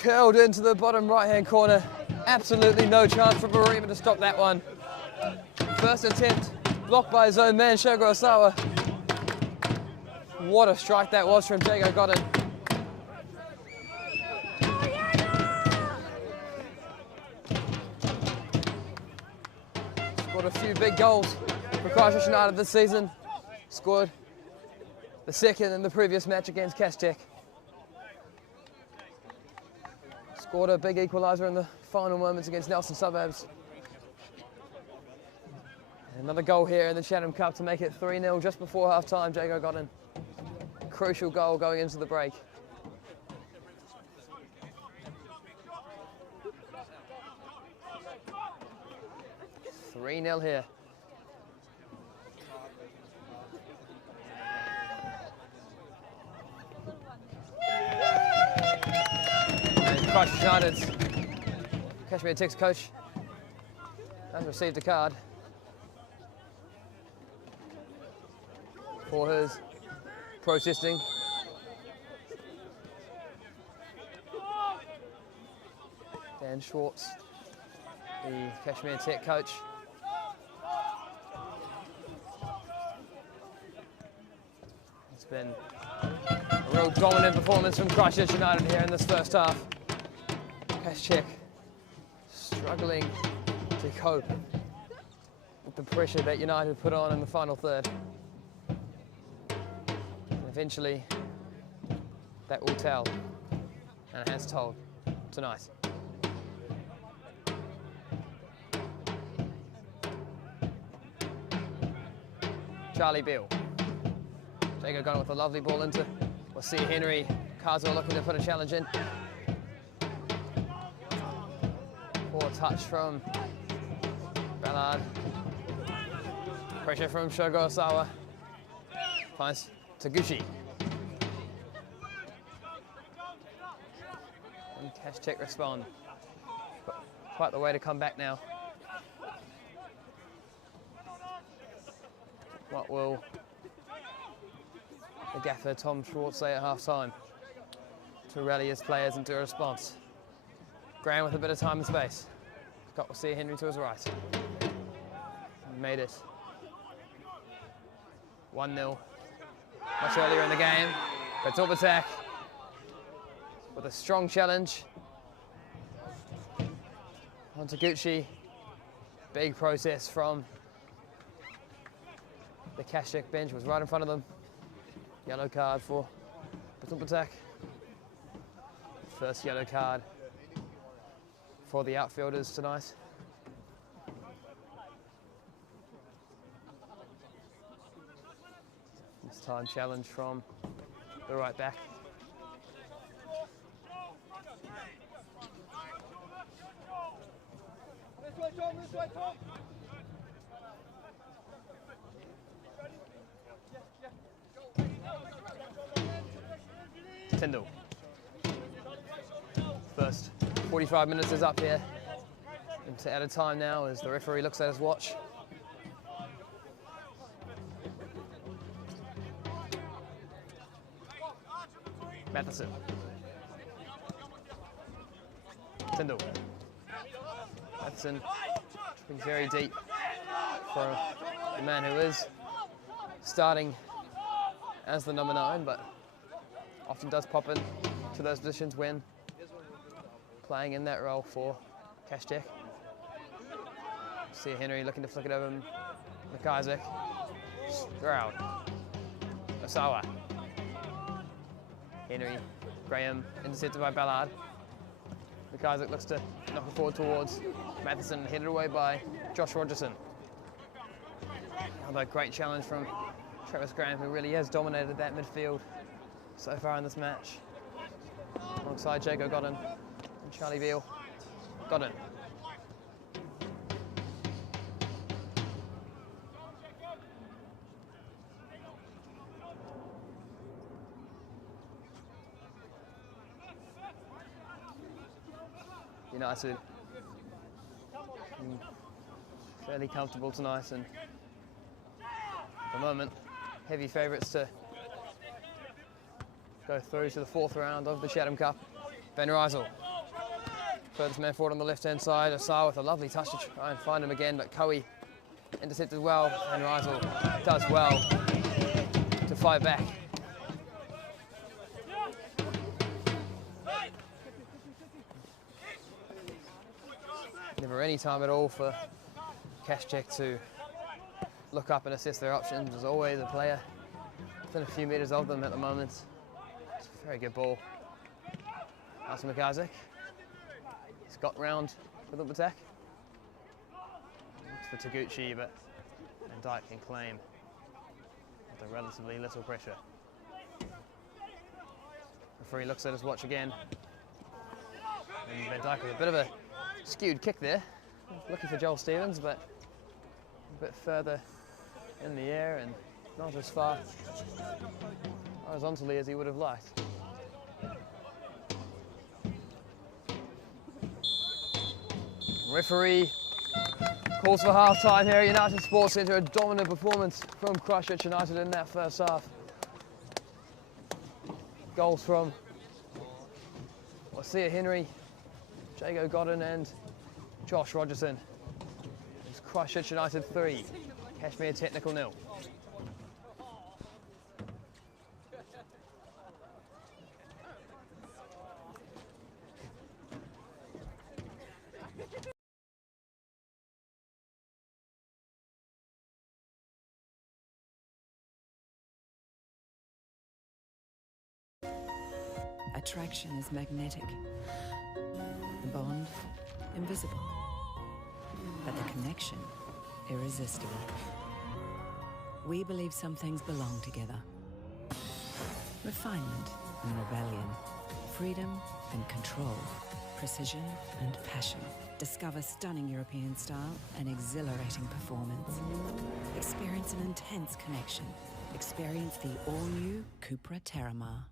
Curled into the bottom right-hand corner. Absolutely no chance for Marima to stop that one. First attempt, blocked by his own man, Shogo Osawa. What a strike that was from Jago Godden. two big goals for Christchurch United this season. Scored the second in the previous match against Cashmere. Scored a big equaliser in the final moments against Nelson Suburbs. And another goal here in the Chatham Cup to make it 3-0 just before half-time. Jago got in. Crucial goal going into the break. (3-0) here. And Christchurch United's Cashmere Tech's coach has received a card for his protesting. Dan Schwartz, the Cashmere Tech coach. It's been a real dominant performance from Christchurch United here in this first half. Cashmere struggling to cope with the pressure that United put on in the final third. And eventually, that will tell, and it has told tonight. Charlie Beale. Jago got it with a lovely ball into. We'll see Henry. Carswell looking to put a challenge in. Poor touch from Ballard. Pressure from Shogo Osawa. Finds Taguchi. And Cashmere respond. Quite the way to come back now. What will the gaffer Tom Schwartz say at half-time to rally his players into a response? Graham with a bit of time and space. Scott will see Henry to his right. Made it 1-0. Much earlier in the game. Buildup attack with a strong challenge on Taguchi. Big process from the Cashmere bench, was right in front of them. Yellow card for buildup attack. First yellow card for the outfielders tonight. This time challenge from the right back. Tyndall. First 45 minutes is up here. Into added time now as the referee looks at his watch. Matheson. Tyndall. Matheson very deep for a man who is starting as the number 9, but often does pop in to those positions when playing in that role for Cashmere. See Henry looking to flick it over McIsaac. Stroud. Osawa. Henry. Graham intercepted by Ballard. McIsaac looks to knock it forward towards Matheson, headed away by Josh Rogerson. Another great challenge from Travis Graham, who really has dominated that midfield so far in this match. Alongside Jago Godden and Charlie Beale. Godden. United fairly comfortable tonight, and at the moment heavy favourites to go through to the 4th round of the Chatham Cup. Van Rysel, furthest man forward on the left hand side. Osawa with a lovely touch to try and find him again, but Coe intercepted well. Van Rysel does well to fight back. Never any time at all for Cashmere to look up and assess their options. There's always a player within a few metres of them at the moment. It's a very good ball. That's McIsaac. He's got round with the attack. Looks for Taguchi, but Van Dijk can claim with a relatively little pressure. Referee looks at his watch again. And Van Dijk with a bit of a skewed kick there. Looking for Joel Stevens, but a bit further in the air and not as far horizontally as he would have liked. Referee calls for half-time here at United Sports Centre. A dominant performance from Christchurch United in that first half. Goals from Osea Henry, Jago Godden and Josh Rogerson. It's Christchurch United 3, Cashmere Technical 0. Attraction is magnetic, the bond invisible, but the connection irresistible. We believe some things belong together. Refinement and rebellion, freedom and control, precision and passion. Discover stunning European style and exhilarating performance. Experience an intense connection. Experience the all-new Cupra Terramar.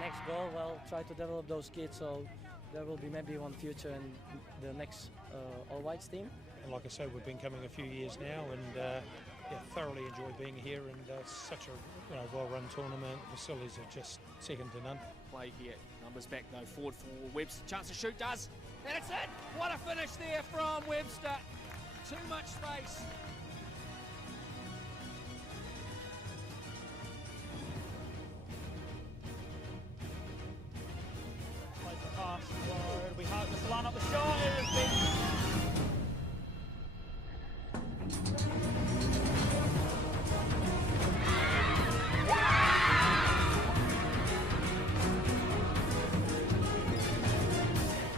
Next goal, well, try to develop those kids so there will be maybe one future in the next All Whites team. And like I said, we've been coming a few years now, and yeah, thoroughly enjoy being here. And such a well-run tournament. The facilities are just second to none. Play here, numbers back though, forward for Webster. Chance to shoot, does, and it's in. What a finish there from Webster. Too much space. Pass, it'll be hard to line up the shot.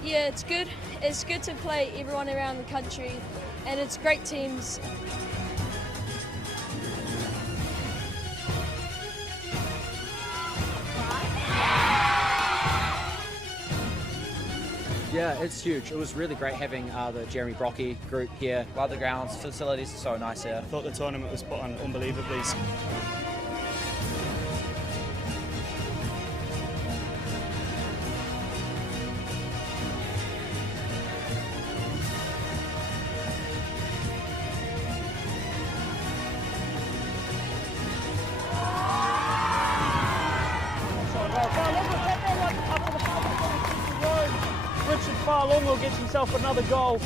Yeah, it's good. It's good to play everyone around the country, and it's great teams. Yeah, it's huge. It was really great having the Jeremy Brocky group here. While the grounds, facilities are so nice here. I thought the tournament was put on unbelievably. Will gets himself another goal.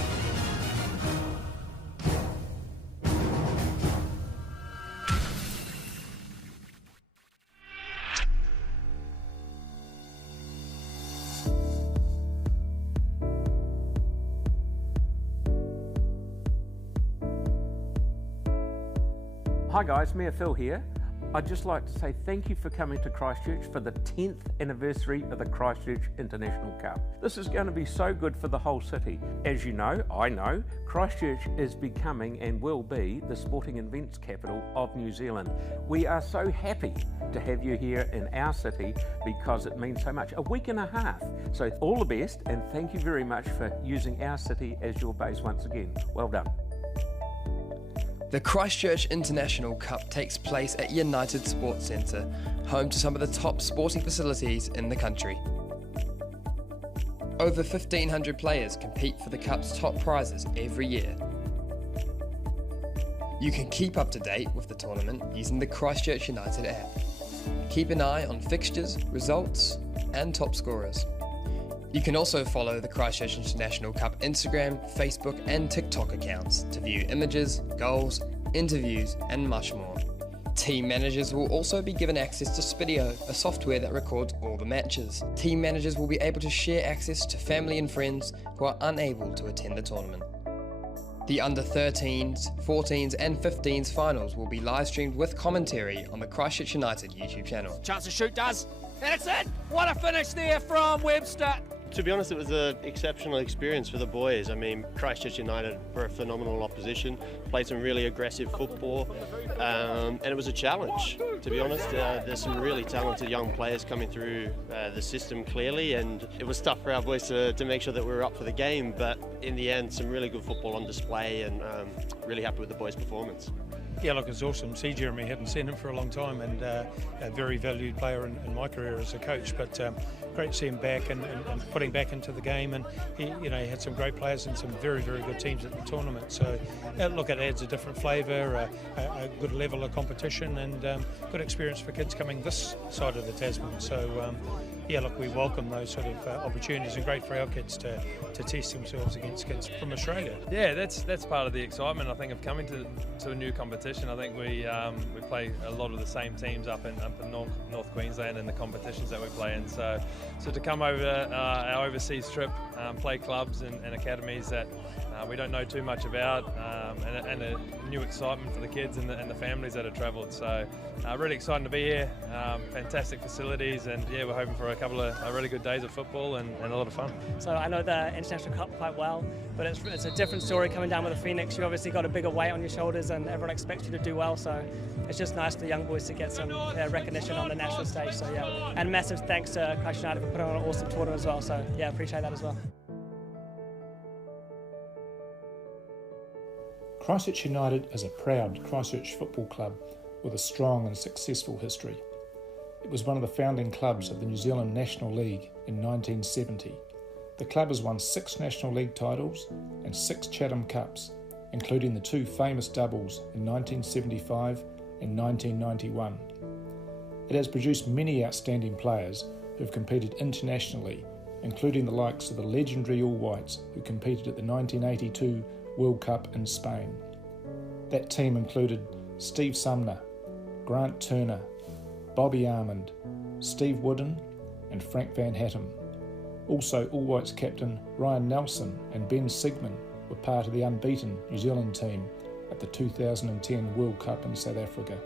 Hi guys, Mayor Phil here. I'd just like to say thank you for coming to Christchurch for the 10th anniversary of the Christchurch International Cup. This is going to be so good for the whole city. As you know, I know, Christchurch is becoming and will be the sporting events capital of New Zealand. We are so happy to have you here in our city because it means so much. A week and a half. So all the best, and thank you very much for using our city as your base once again. Well done. The Christchurch International Cup takes place at United Sports Centre, home to some of the top sporting facilities in the country. Over 1,500 players compete for the Cup's top prizes every year. You can keep up to date with the tournament using the Christchurch United app. Keep an eye on fixtures, results, and top scorers. You can also follow the Christchurch International Cup Instagram, Facebook and TikTok accounts to view images, goals interviews, and much more. Team managers will also be given access to Spidio, a software that records all the matches. Team managers will be able to share access to family and friends who are unable to attend the tournament. The under 13s, 14s and 15s finals will be live streamed with commentary on the Christchurch United YouTube channel. Chance to shoot does, and it's in! What a finish there from Webster. To be honest, it was an exceptional experience for the boys. I mean, Christchurch United were a phenomenal opposition, played some really aggressive football, and it was a challenge, to be honest. There's some really talented young players coming through the system clearly, and it was tough for our boys to make sure that we were up for the game, but in the end, some really good football on display, and really happy with the boys' performance. Yeah, look, it's awesome. See, Jeremy, hadn't seen him for a long time, and a very valued player in my career as a coach. But great to see him back and putting back into the game. And he had some great players and some very, very good teams at the tournament. So look, it adds a different flavour, a good level of competition, and good experience for kids coming this side of the Tasman. So yeah, look, we welcome those sort of opportunities, and great for our kids to test themselves against kids from Australia. Yeah, that's part of the excitement, I think, of coming to a new competition. I think we play a lot of the same teams up in North Queensland in the competitions that we play in. So to come over our overseas trip, play clubs and academies that we don't know too much about, and a new excitement for the kids and the families that have travelled. So really exciting to be here. Fantastic facilities, and yeah, we're hoping for a couple of really good days of football and a lot of fun. So I know the International Cup quite well, but it's a different story coming down with the Phoenix. You obviously got a bigger weight on your shoulders, and everyone expects you to do well. So it's just nice for the young boys to get some recognition on the national stage. So yeah, and massive thanks to Christchurch United for putting on an awesome tournament as well. So yeah, appreciate that as well. Christchurch United is a proud Christchurch football club with a strong and successful history. It was one of the founding clubs of the New Zealand National League in 1970. The club has won 6 National League titles and 6 Chatham Cups, including the 2 famous doubles in 1975 and 1991. It has produced many outstanding players who have competed internationally, including the likes of the legendary All Whites who competed at the 1982 World Cup in Spain. That team included Steve Sumner, Grant Turner, Bobby Armand, Steve Wooden and Frank Van Hattem. Also, All Whites captain Ryan Nelson and Ben Sigmund were part of the unbeaten New Zealand team at the 2010 World Cup in South Africa.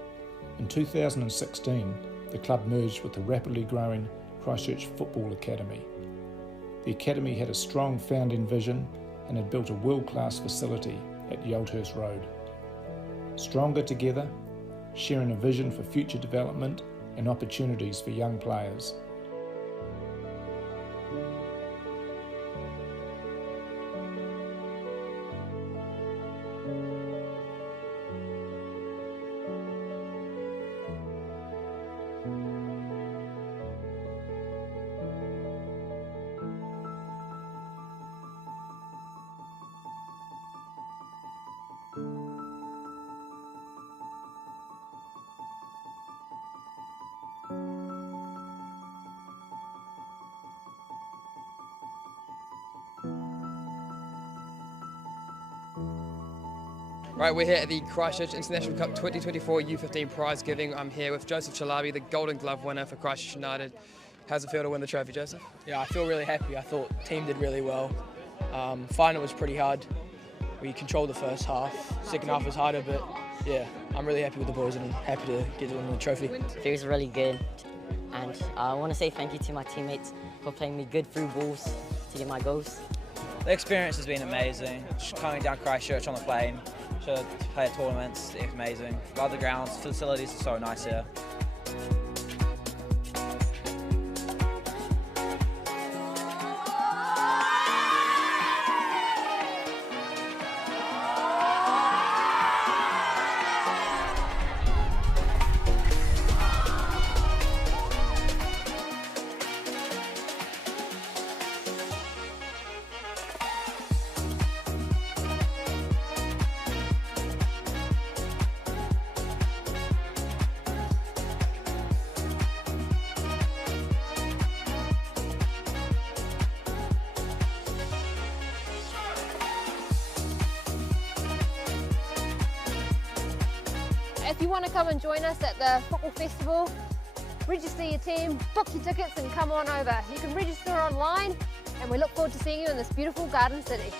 In 2016, the club merged with the rapidly growing Christchurch Football Academy. The academy had a strong founding vision and had built a world-class facility at Yaldhurst Road. Stronger together, sharing a vision for future development and opportunities for young players. Right, we're here at the Christchurch International Cup 2024 U15 prize giving. I'm here with Joseph Chalabi, the Golden Glove winner for Christchurch United. How's it feel to win the trophy, Joseph? Yeah, I feel really happy. I thought the team did really well. Final was pretty hard. We controlled the first half. Second half was harder, but yeah, I'm really happy with the boys and happy to get to win the trophy. Feels really good, and I want to say thank you to my teammates for playing me good through balls to get my goals. The experience has been amazing. Just coming down Christchurch on the plane to play at tournaments, it's amazing. Love the grounds, facilities are so nice here. if you want to come and join us at the football festival, register your team, book your tickets and come on over. You can register online and we look forward to seeing you in this beautiful garden city.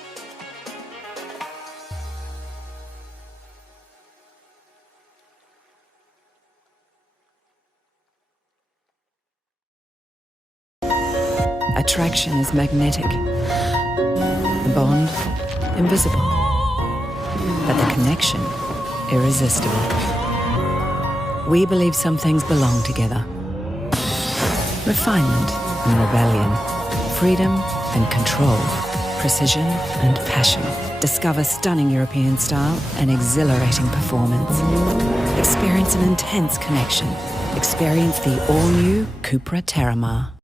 Attraction is magnetic, the bond invisible, but the connection irresistible. We believe some things belong together. Refinement and rebellion, freedom and control, precision and passion. Discover stunning European style and exhilarating performance. Experience an intense connection. Experience the all-new Cupra Terramar.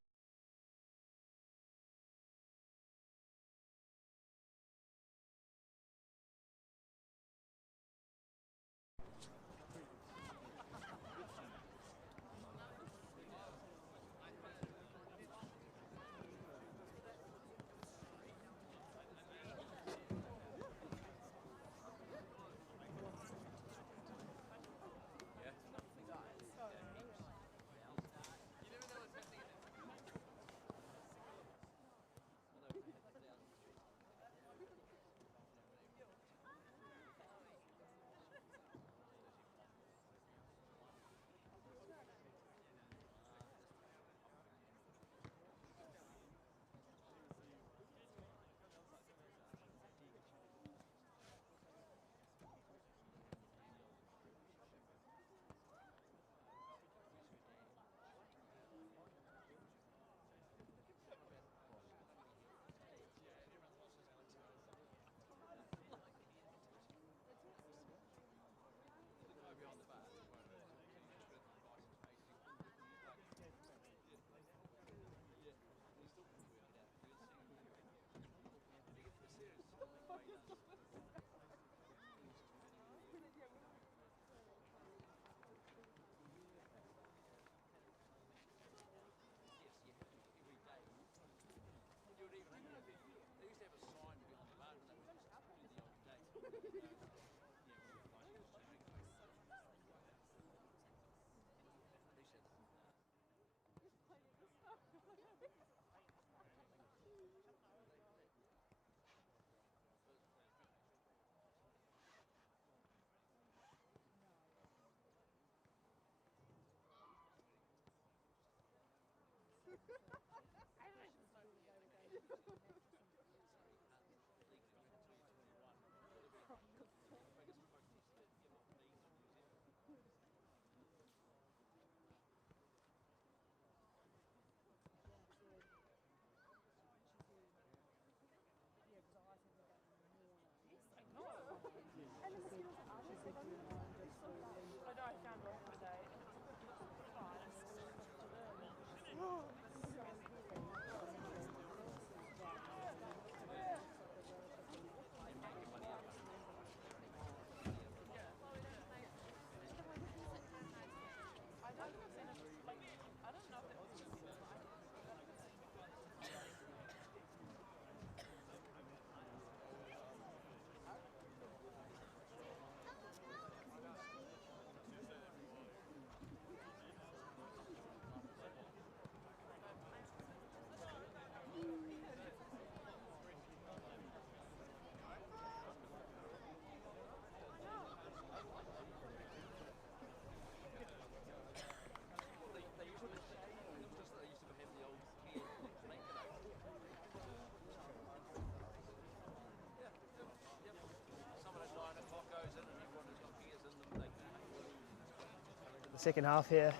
Second half here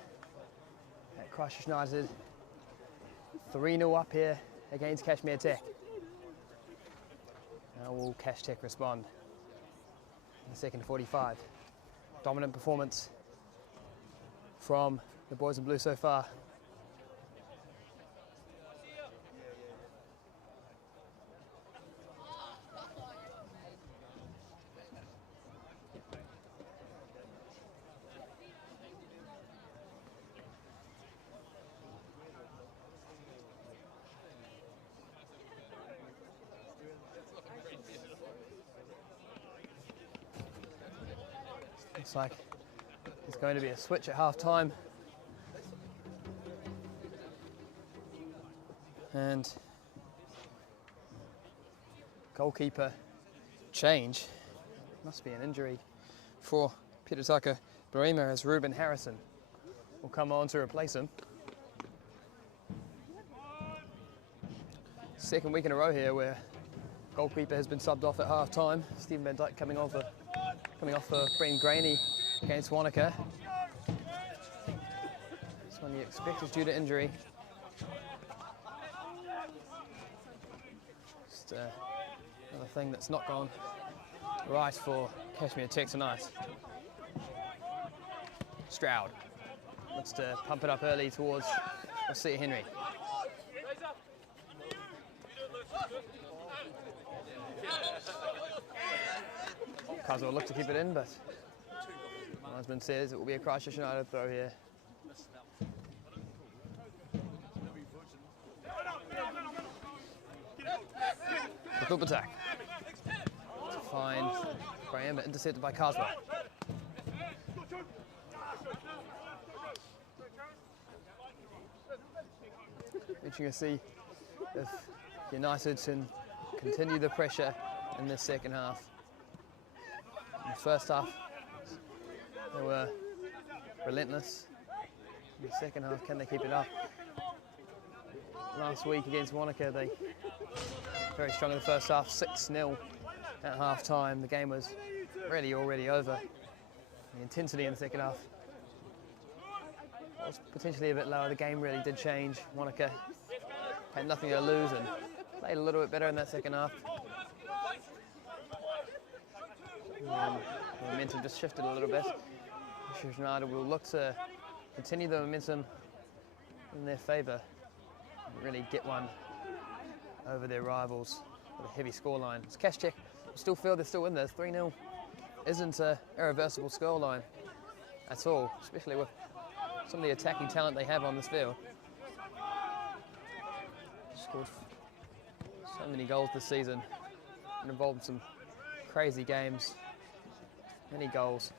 at Christchurch United, 3-0 up here against Cashmere Tech. Now will Cash Tech respond in the second 45. Dominant performance from the boys in blue so far. Looks like going to be a switch at half-time. And goalkeeper change. Must be an injury for Pirataka Barima, as Ruben Harrison will come on to replace him. Second week in a row here where goalkeeper has been subbed off at half-time. Stephen Van Dyke coming off for Brendan Graney against Wanaka. This one you expect is due to injury. Just another thing that's not gone right for Cashmere Tech tonight. Stroud looks to pump it up early towards Osea Henry. Kaza will look to keep it in, but my husband says it will be a Christchurch United throw here. The flip attack to find Graham, but intercepted by Karswell. Interesting to see if United can continue the pressure in this second half. In the first half, they were relentless. In the second half, can they keep it up? Last week against Wanaka, they were very strong in the first half, 6-0 at half-time. The game was really already over. The intensity in the second half was potentially a bit lower. The game really did change. Wanaka had nothing to lose and played a little bit better in that second half. The momentum just shifted a little bit. Christchurch United will look to continue the momentum in their favour and really get one over their rivals with a heavy scoreline. It's Cash Tech still feel they're still in there. 3-0 isn't an irreversible scoreline at all, especially with some of the attacking talent they have on this field. Scored so many goals this season and involved in some crazy games. Many goals.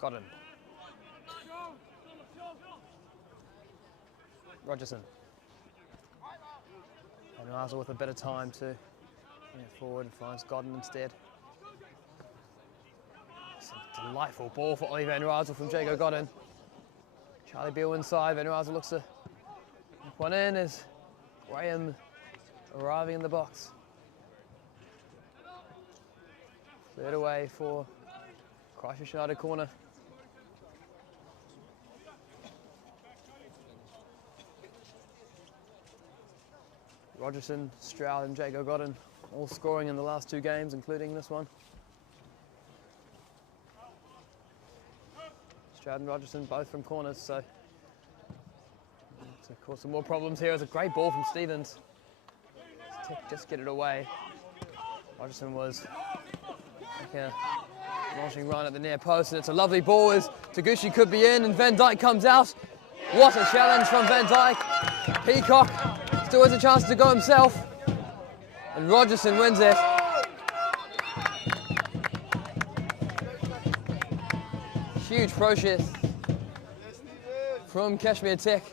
Got him. Rogerson. And Razel with a bit of time to forward and finds Godden instead. It's a delightful ball for Ollie Van Razel from Jago Godden. Charlie Beale inside. Van Razel looks to knock one in as Graham arriving in the box. Third away for Christchurch United corner. Rogerson, Stroud and Jago Godden all scoring in the last two games, including this one. Stroud and Rogerson both from corners, so to cause some more problems here. It's a great ball from Stevens. Just get it away. Rogerson was making a launching run at the near post, and it's a lovely ball as Taguchi could be in, and Van Dyke comes out. What a challenge from Van Dyke. Peacock still has a chance to go himself, and Rogerson wins it. Huge process from Cashmere Tech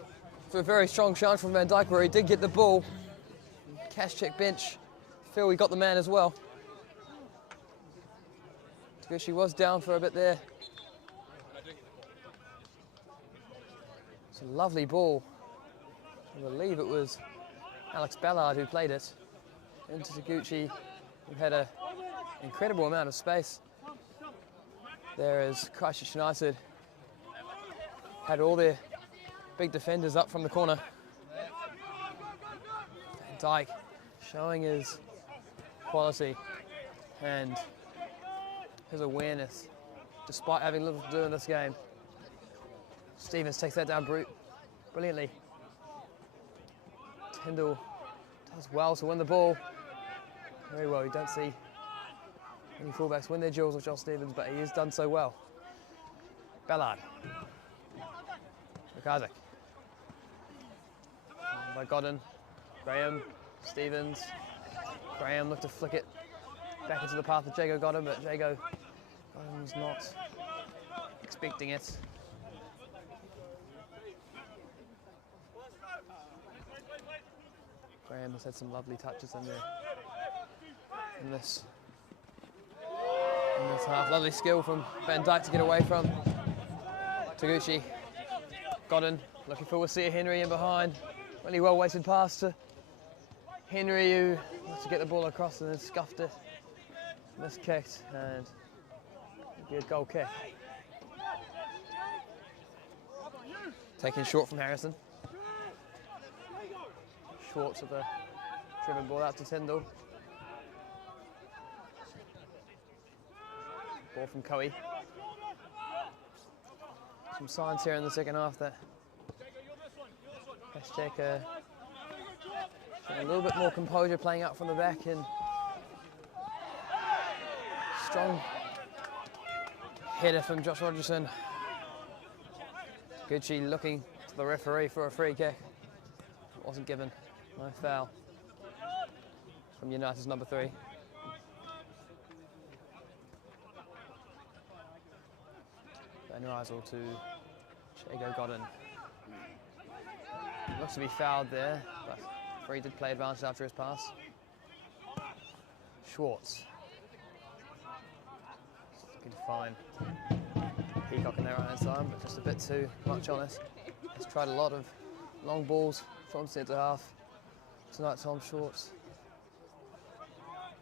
for a very strong chance from Van Dyke, where he did get the ball. Cash Tech bench feel he got the man as well. Taguchi was down for a bit there. It's a lovely ball. I believe it was Alex Ballard who played it into Taguchi, who had an incredible amount of space. There is Christchurch United had all their big defenders up from the corner. Van Dyke showing his quality and his awareness, despite having little to do in this game. Stevens takes that down brilliantly. Tyndall does well to win the ball. Very well. You don't see any fullbacks win their duels with Joel Stevens, but he has done so well. Ballard. Makazik. By Godden. Graham. Stevens. Graham looked to flick it back into the path of Jago Godden, but Jago Godden's not expecting it. Graham has had some lovely touches in there in this half. Lovely skill from Van Dijk to get away from Taguchi. Godden looking for Wasia Henry in behind. Really well weighted pass to Henry, who wants to get the ball across and then scuffed it. Miskicked, and it'll be a goal kick. Taking short from Harrison. Schwartz with a driven ball out to Tyndall. Ball from Coe. Some signs here in the second half that Christchurch showing a little bit more composure, playing out from the back, and strong header from Josh Rogerson. Gucci looking to the referee for a free kick. It wasn't given. No foul from United's number 3. Van Rysel to Jago Godden. Looks to be fouled there, but free did play advantage after his pass. Schwartz. Looking to find Peacock in their right hand side, but just a bit too much on it. He's tried a lot of long balls from centre half tonight, Tom Schwartz.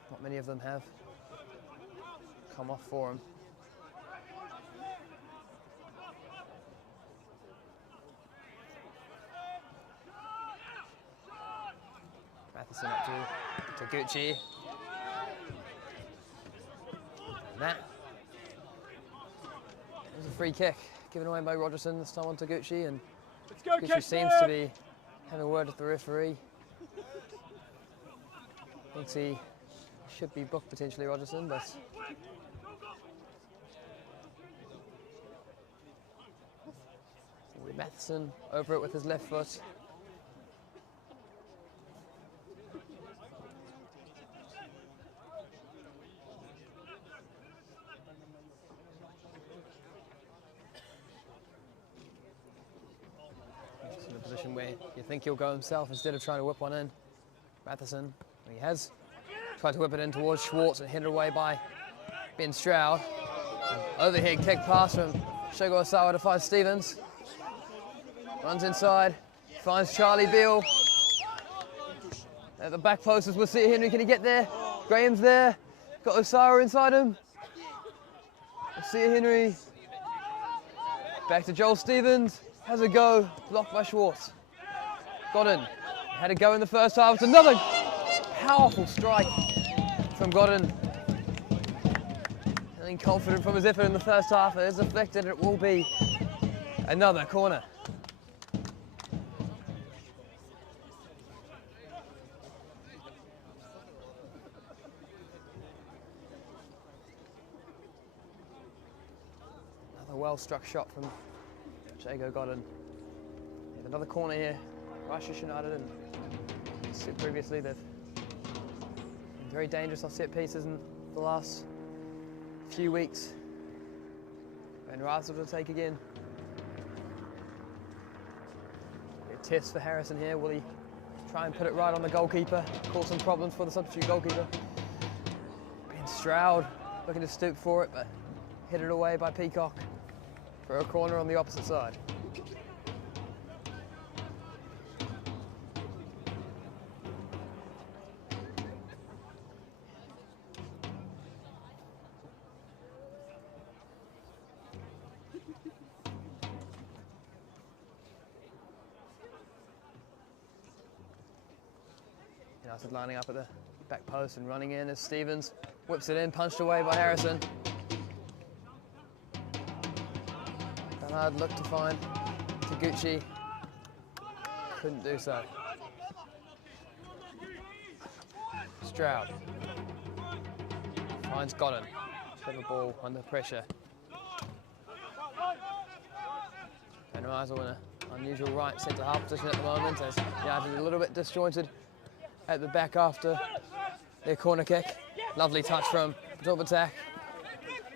Not many of them have come off for him. Matheson up to Gucci. And that was a free kick given away by Rogerson this time on to Gucci, and Gucci seems to be having a word with the referee. Thinks he should be booked potentially, Rogerson, but Matheson over it with his left foot. In a position where you think he'll go himself instead of trying to whip one in. Matheson, he has tried to whip it in towards Schwartz and hit it away by Ben Stroud. Overhead kick pass from Shogo Osawa to find Stevens. Runs inside, finds Charlie Beale. At the back post is Wasia Henry, can he get there? Graham's there, got Osawa inside him. Wasia Henry, back to Joel Stevens, has a go, blocked by Schwartz. Godden had a go in the first half, it's another powerful strike from Godden. Feeling confident from his effort in the first half, it is affected, it will be another corner. Well-struck shot from Jago Godden. Have another corner here. Christchurch United, and as said previously, they've been very dangerous off set pieces in the last few weeks. And Rysel to take again. A test for Harrison here. Will he try and put it right on the goalkeeper? Cause some problems for the substitute goalkeeper. Ben Stroud looking to stoop for it, but hit it away by Peacock for a corner on the opposite side. United lining up at the back post and running in as Stevens whips it in, punched away by Harrison. Ballard looked to find Taguchi, couldn't do so. Stroud finds Godden, clever ball under pressure. And Rysel in an unusual right centre half position at the moment, as United a little bit disjointed at the back after their corner kick. Lovely touch from buildup attack.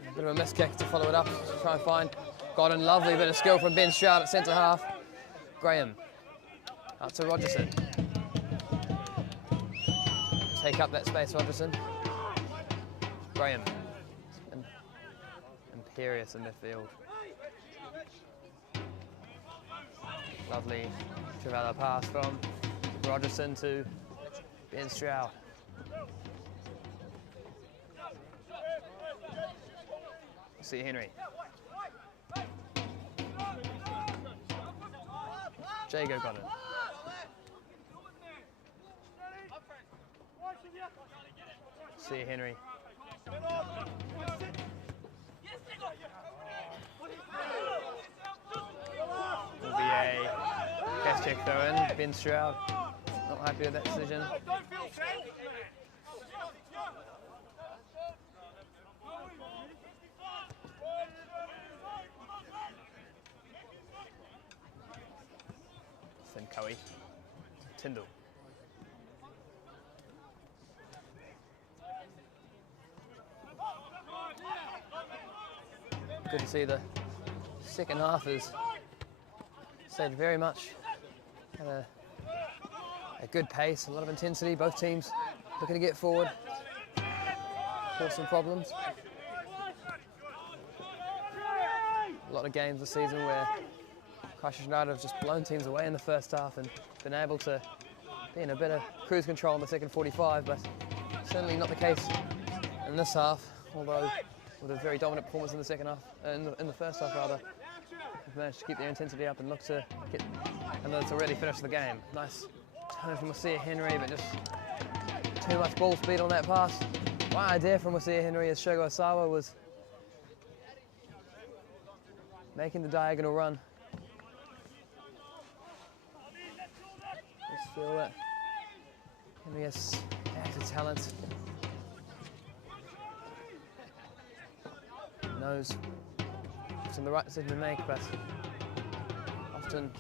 A bit of a miss kick to follow it up, to try and find Godden. Lovely bit of skill from Ben Stroud at centre half. Graham out to Rogerson. Take up that space, Rogerson. Graham. Imperious in midfield. Lovely Trevella pass from Rogerson to Ben Stroud. See Henry. Jago got it. See Henry. Will be a cash check throw in. Ben Stroud not happy with that decision. Cowie. Tyndall. Good to see the second half has stayed very much at a good pace, a lot of intensity. Both teams looking to get forward, cause some problems. A lot of games this season where Christchurch United have just blown teams away in the first half and been able to be in a bit of cruise control in the second 45, but certainly not the case in this half, although with a very dominant performance in the second half, in the first half rather. They've managed to keep their intensity up and look to get another to really finish the game. Nice turn from Mosia Henry, but just too much ball speed on that pass. One idea from Mosia Henry as Shogo Osawa was making the diagonal run. Just feel that Henry has active talent. Knows it's the right decision to make, but often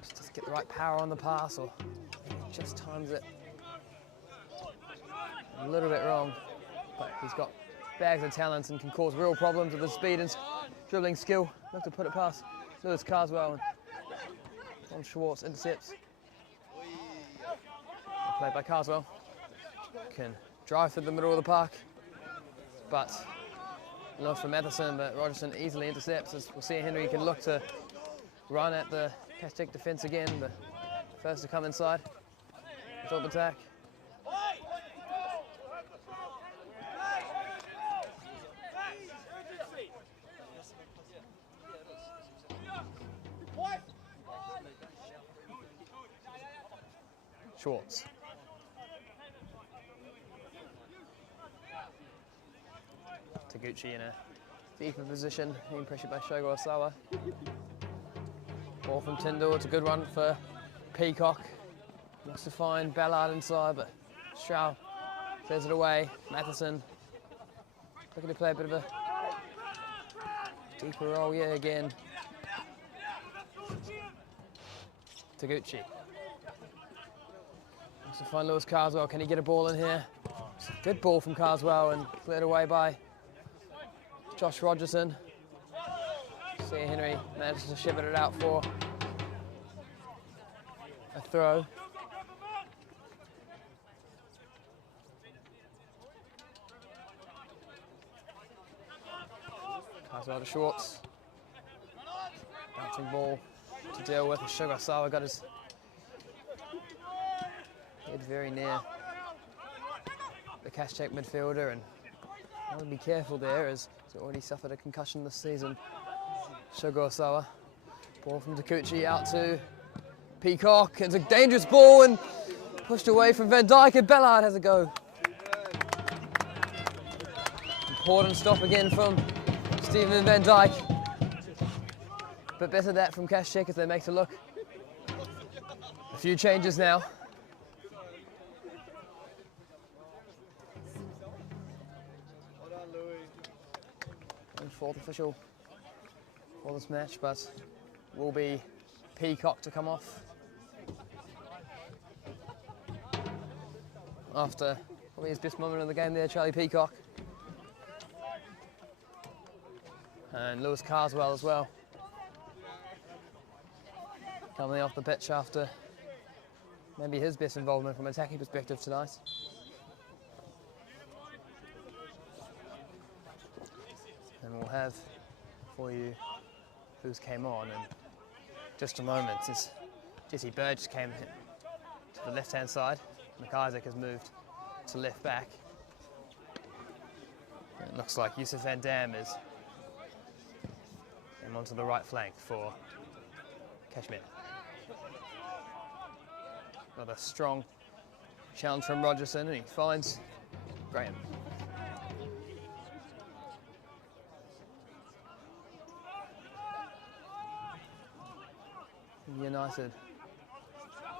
just doesn't get the right power on the pass, or just times it a little bit wrong. But he's got bags of talent and can cause real problems with his speed and dribbling skill. Look to put it past Lewis Carswell, and Tom Schwartz intercepts. Played by Carswell. Can drive through the middle of the park, but look for Matheson, but Rogerson easily intercepts as we'll see Henry can look to run at the Cashmere defence again, but first to come inside. Top attack. Schwartz. Taguchi in a deeper position, being pressured by Shogo Osawa. Ball from Tyndall, it's a good run for Peacock. Looks to find Ballard inside, but Stroud clears it away. Matheson looking to play a bit of a deeper role, yeah, again. Taguchi. Looks to find Lewis Carswell, can he get a ball in here? Good ball from Carswell and cleared away by Josh Rogerson. See Henry manages to shiver it out for a throw. Carswell to Schwartz. Bouncing ball to deal with. Shogo Osawa got his head very near the Cashmere midfielder, and I want to be careful there as he's already suffered a concussion this season. Shogo Osawa. Ball from Taguchi out to Peacock. It's a dangerous ball and pushed away from Van Dijk, and Ballard has a go. Important stop again from Stephen Van Dijk. But better that from Cashmere as they make to look. A few changes now. Fourth official for this match, but will be Peacock to come off after Probably his best moment of the game there, Charlie Peacock. And Lewis Carswell as well. Coming off the pitch after maybe his best involvement from an attacking perspective tonight. And we'll have for you who's came on in just a moment. As Jesse Burge came to the left-hand side. McIsaac has moved to left back. It looks like Yusuf Van Dam is onto the right flank for Cashmere. Another strong challenge from Rogerson, and he finds Graham. United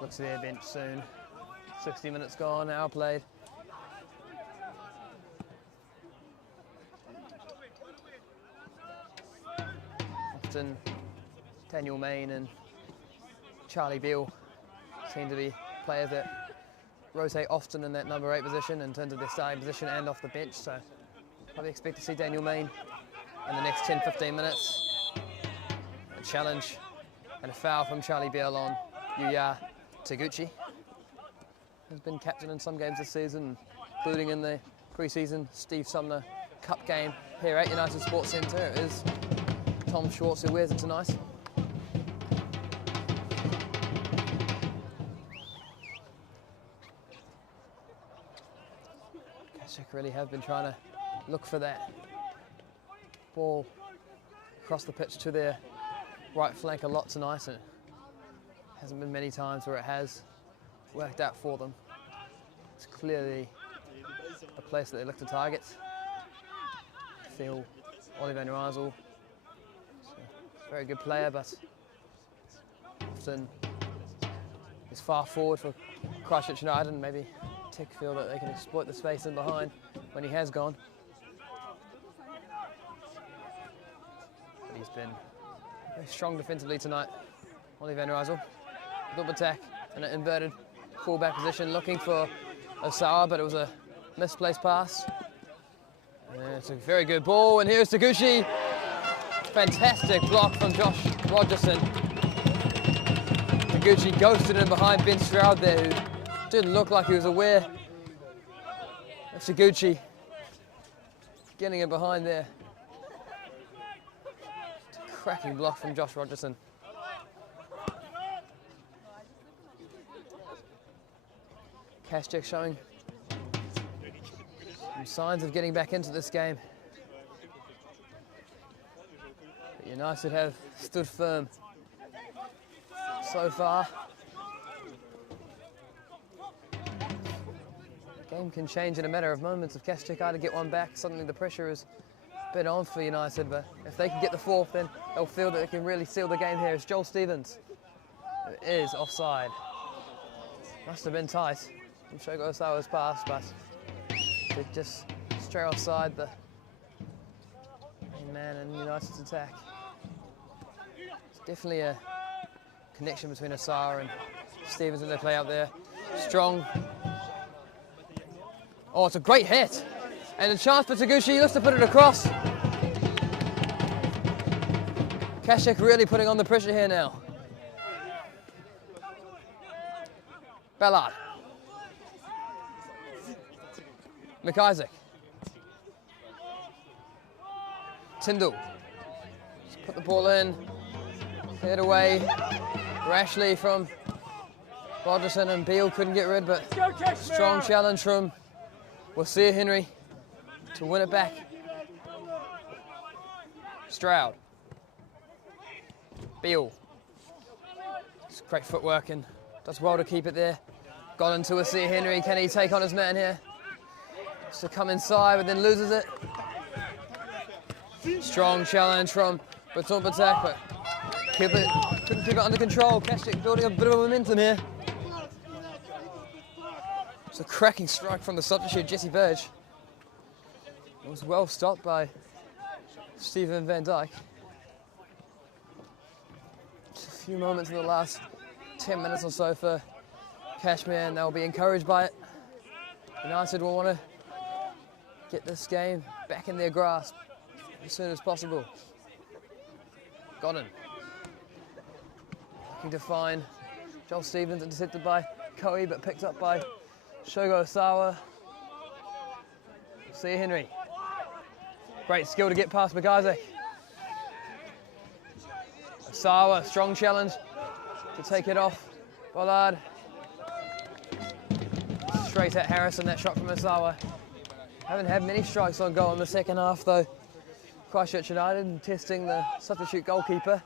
looks to their bench soon. 60 minutes gone, hour played. Often Daniel Main and Charlie Beale seem to be players that rotate often in that number 8 position in terms of their starting position and off the bench, so probably expect to see Daniel Main in the next 10-15 minutes. A challenge and a foul from Charlie Beale on Yuya Taguchi. He's been captain in some games this season, including in the pre-season Steve Sumner Cup game here at United Sports Centre. It is Tom Schwartz who wears it tonight. Kashik really have been trying to look for that ball across the pitch to their right flank a lot tonight, and it hasn't been many times where it has worked out for them. It's clearly a place that they look to target. Feel Oliver van Rijssel, a very good player, but often is far forward for Christchurch United, and maybe Tick feel that they can exploit the space in behind when he has gone. But he's been very strong defensively tonight, Oliver van Rijssel. Double attack in an inverted full-back position, looking for Osawa, but it was a misplaced pass. And it's a very good ball, and here's Taguchi. Fantastic block from Josh Rogerson. Taguchi ghosted in behind Ben Stroud there, who didn't look like he was aware of Taguchi getting in behind there. Cracking block from Josh Rogerson. Kashchik showing some signs of getting back into this game. But United have stood firm so far. The game can change in a matter of moments. If Kashchik are to get one back, suddenly the pressure is a bit on for United, but if they can get the fourth, then they'll feel that they can really seal the game here. It's Joel Stevens, who is offside. Must have been tight. I'm sure Osawa's pass, but they just straight offside the main man in United's attack. It's definitely a connection between Osawa and Stevens when they play out there. Strong. Oh, it's a great hit. And a chance for Taguchi. He looks to put it across. Kashik really putting on the pressure here now. Ballard. McIsaac. Tyndall. Just put the ball in. Cleared away. Rashly from Rogerson, and Beale couldn't get rid, but strong challenge from Wasia Henry to win it back. Stroud. Beale. It's great footwork and does well to keep it there. Got into Wasia Henry. Can he take on his man here? To come inside, but then loses it. Strong challenge from Baton Patak, but couldn't keep it under control. Kashchik building a bit of momentum here. It's a cracking strike from the substitute, Jesse Burge. It was well stopped by Stephen Van Dyke. Just a few moments in the last 10 minutes or so for Cashmere, and they'll be encouraged by it. United will want to get this game back in their grasp as soon as possible. Godden. Looking to find Joel Stevens, intercepted by Koei, but picked up by Shogo Osawa. See Henry. Great skill to get past McIsaac. Osawa, strong challenge to take it off. Bollard. Straight at Harrison, that shot from Osawa. Haven't had many strikes on goal in the second half though. Christchurch United testing the substitute goalkeeper.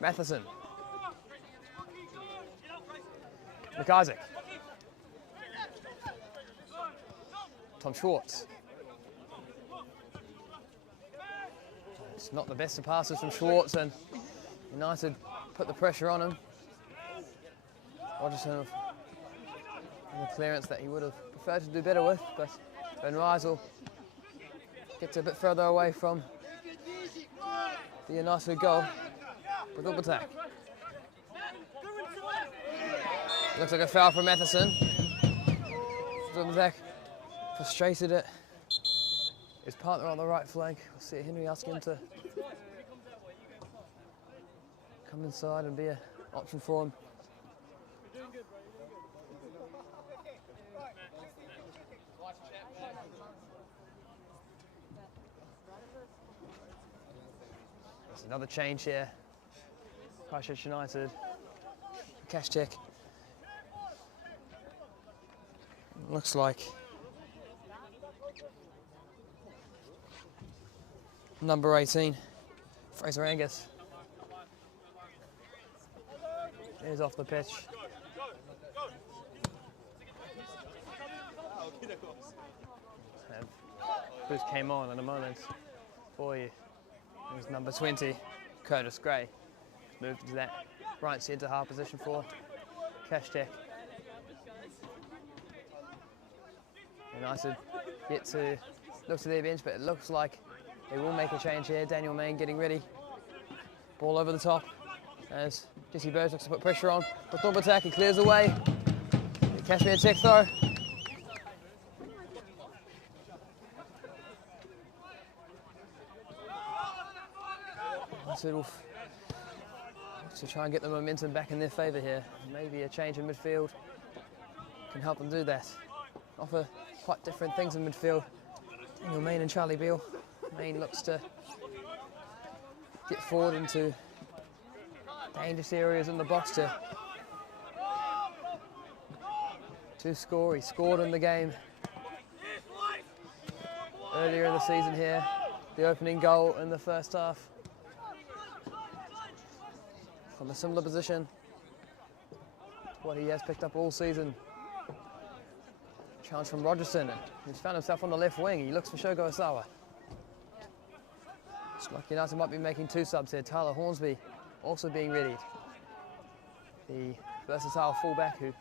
Matheson. McIsaac. Tom Schwartz. It's not the best of passes from Schwartz, and United put the pressure on him. Rogerson with the clearance that he would have preferred to do better with, but Van Rysel gets a bit further away from the United goal. Buildup attack. Looks like a foul from Matheson. Buildup attack frustrated it. His partner on the right flank. We'll see Henry ask him to come inside and be an option for him. There's another change here. Christchurch United. Cash check. Looks like number 18, Fraser Angus, is off the pitch. Bruce came on in a moment for you. It was number 20, Curtis Gray. Moved to that right centre half position for Cashtek. United yet to look to their bench, but it looks like they will make a change here. Daniel Main getting ready. Ball over the top as Jesse Burge looks to put pressure on. Buildup attack, he clears away. The Cashmere tech throw. To try and get the momentum back in their favour here. Maybe a change in midfield can help them do that. Offer quite different things in midfield. Daniel Main and Charlie Beale. Main looks to get forward into dangerous areas in the box to score. He scored in the game earlier in the season here. The opening goal in the first half. From a similar position to what he has picked up all season. Challenge from Rogerson, he's found himself on the left wing. He looks for Shogo Osawa. Looks like United might be making two subs here. Tyler Hornsby also being readied. The versatile fullback who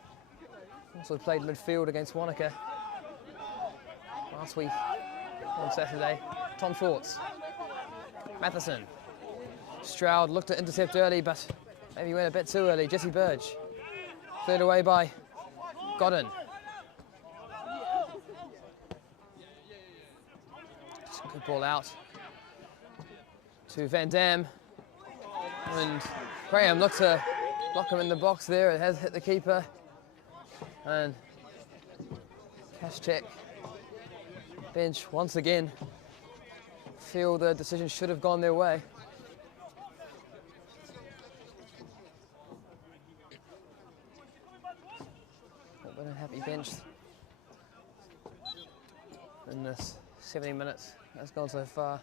also played midfield against Wanaka last week on Saturday. Tom Schwartz. Matheson. Stroud looked to intercept early, but maybe went a bit too early. Jesse Burge. Cleared away by Godden. Good ball out to Van Dam. And Graham looked to block him in the box there. It has hit the keeper. And Cashtek bench once again feel the decision should have gone their way. But a happy bench in this 70 minutes that's gone so far.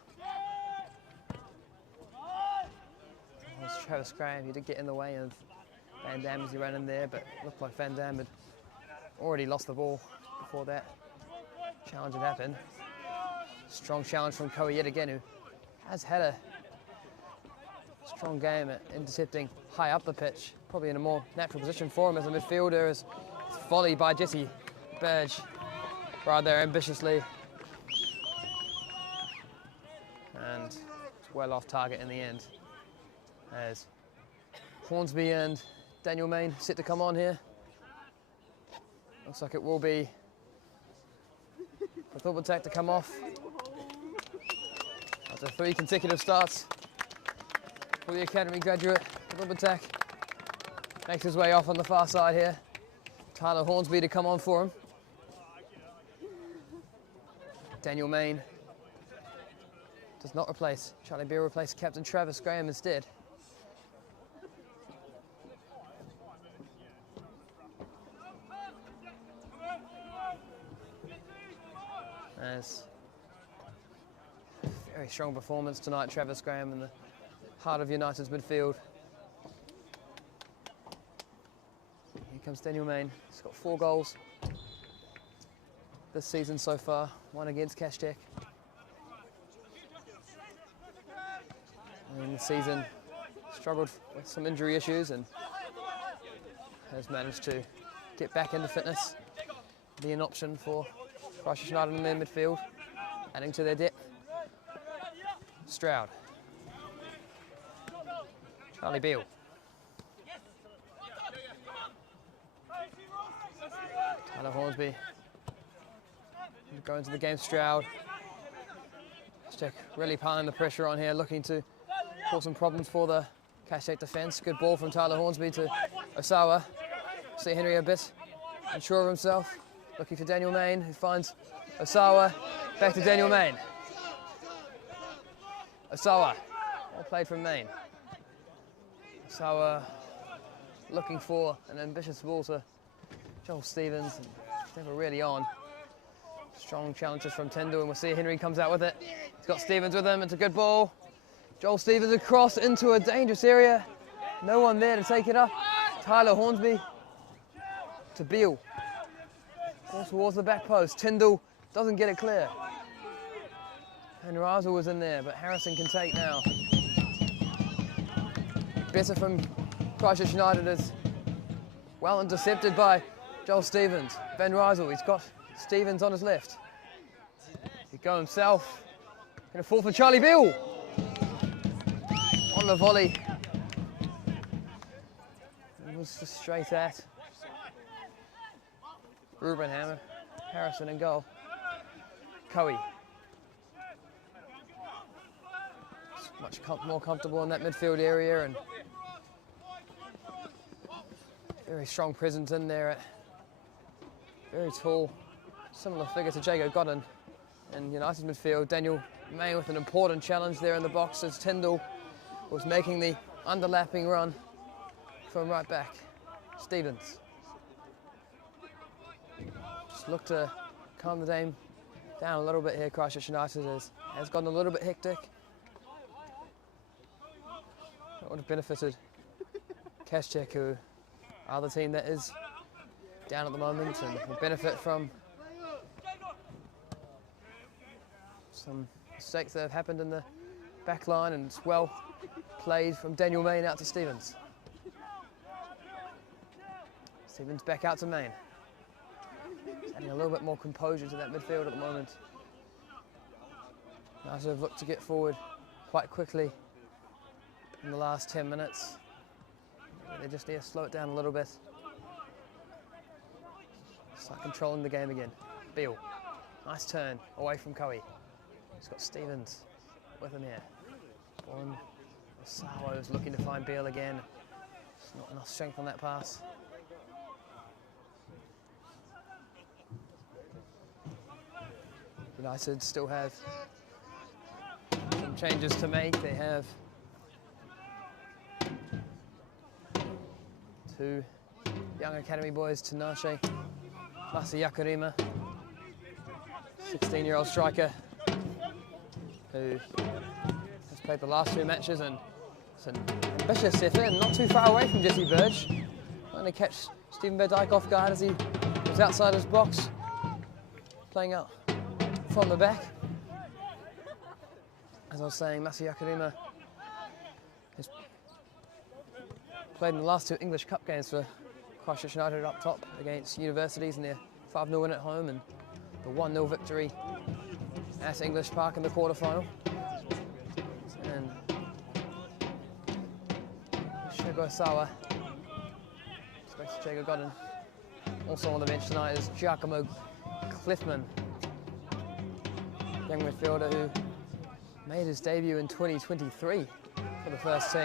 It's Travis Graham. He did get in the way of Van Dam as he ran in there, but it looked like Van Dam had already lost the ball before that challenge had happened. Strong challenge from Koei yet again, who has had a strong game at intercepting high up the pitch, probably in a more natural position for him as a midfielder. As volley by Jesse Burge rather ambitiously, and it's well off target in the end as Hornsby and Daniel Main set to come on here. Looks like it will be for buildup to come off after 3 consecutive starts for the academy graduate. Buildup makes his way off on the far side here. Tyler Hornsby to come on for him. Daniel Main does not replace Charlie Beale, replaces Captain Travis Graham instead. As very strong performance tonight, Travis Graham in the heart of United's midfield. Here comes Daniel Main. He's got 4 goals this season so far, 1 against Christchurch. And the season struggled with some injury issues and has managed to get back into fitness, be an option for Christchurch United in their midfield, adding to their depth. Stroud. Charlie Beale. Tyler Hornsby. Go into the game, Stroud. Christchurch really piling the pressure on here, looking to cause some problems for the Christchurch defence. Good ball from Tyler Hornsby to Osawa. See Henry a bit unsure of himself. Looking for Daniel Main, who finds Osawa. Back to Daniel Main. Osawa, well played from Main. Osawa looking for an ambitious ball to Joel Stevens. Never really on. Strong challenges from Tyndall, and we'll see Henry comes out with it. He's got Stevens with him, it's a good ball. Joel Stevens across into a dangerous area. No one there to take it up. Tyler Hornsby to Beale. Ball towards the back post. Tyndall doesn't get it clear. And Raza was in there, but Harrison can take now. Better from Christchurch United is well intercepted by Joel Stevens. Ben Rysel, he's got Stevens on his left. He go himself. Gonna fall for Charlie Beale. On the volley. It was just straight at Ruben Hammer. Harrison in goal. Coe. Much more comfortable in that midfield area, and very strong presence in there. Very tall, similar figure to Jago Godden in United's midfield. Daniel May with an important challenge there in the box as Tyndall was making the underlapping run from right back. Stevens. Just look to calm the game down a little bit here. Christchurch United has gotten a little bit hectic. That would have benefited Christchurch, who are the team that is down at the moment and will benefit from some mistakes that have happened in the back line, and it's well played from Daniel Main out to Stevens. Stevens back out to Main. He's adding a little bit more composure to that midfield at the moment. United have looked to get forward quite quickly in the last 10 minutes. They just need to slow it down a little bit. Start controlling the game again. Beale, nice turn away from Coe. He's got Stevens with him here. One, Osawa is looking to find Beale again. There's not enough strength on that pass. United still have some changes to make. They have 2 young academy boys, Tinashe Masayakarima, 16-year-old striker who has played the last 2 matches, and it's an ambitious effort and not too far away from Jesse Burge. Trying to catch Stephen Verdijk off guard as he was outside his box, playing out from the back. As I was saying, Masayakarima has played in the last 2 English Cup games for Christchurch United up top against Universities in their 5-0 win at home and the 1-0 victory at English Park in the quarter-final. And Shogo Osawa, spoke to Jago Godden. Also on the bench tonight is Giacomo Cliffman, young midfielder who made his debut in 2023 for the first team.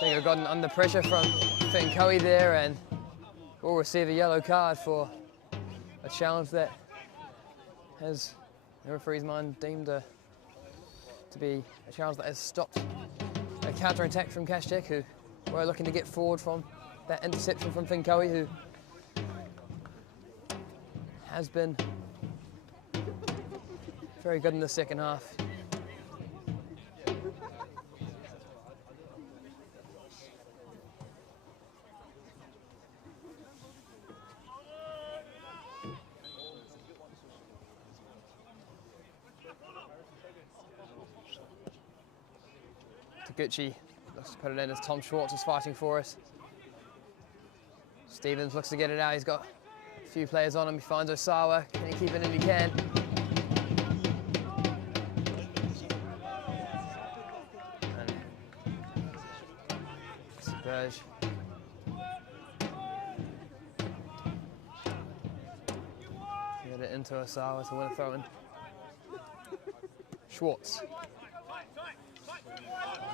Jago gotten under pressure from Finn Coe there and will receive a yellow card for a challenge that has, in the referee's mind, deemed to be a challenge that has stopped a counter-attack from Cashmere, who were looking to get forward from that interception from Finn Coe, who has been very good in the second half. Taguchi looks to put it in as Tom Schwartz is fighting for us. Stevens looks to get it out. He's got a few players on him. He finds Osawa. Can he keep it in? He can. And Burge. Get it into Osawa to win a throw-in. Schwartz.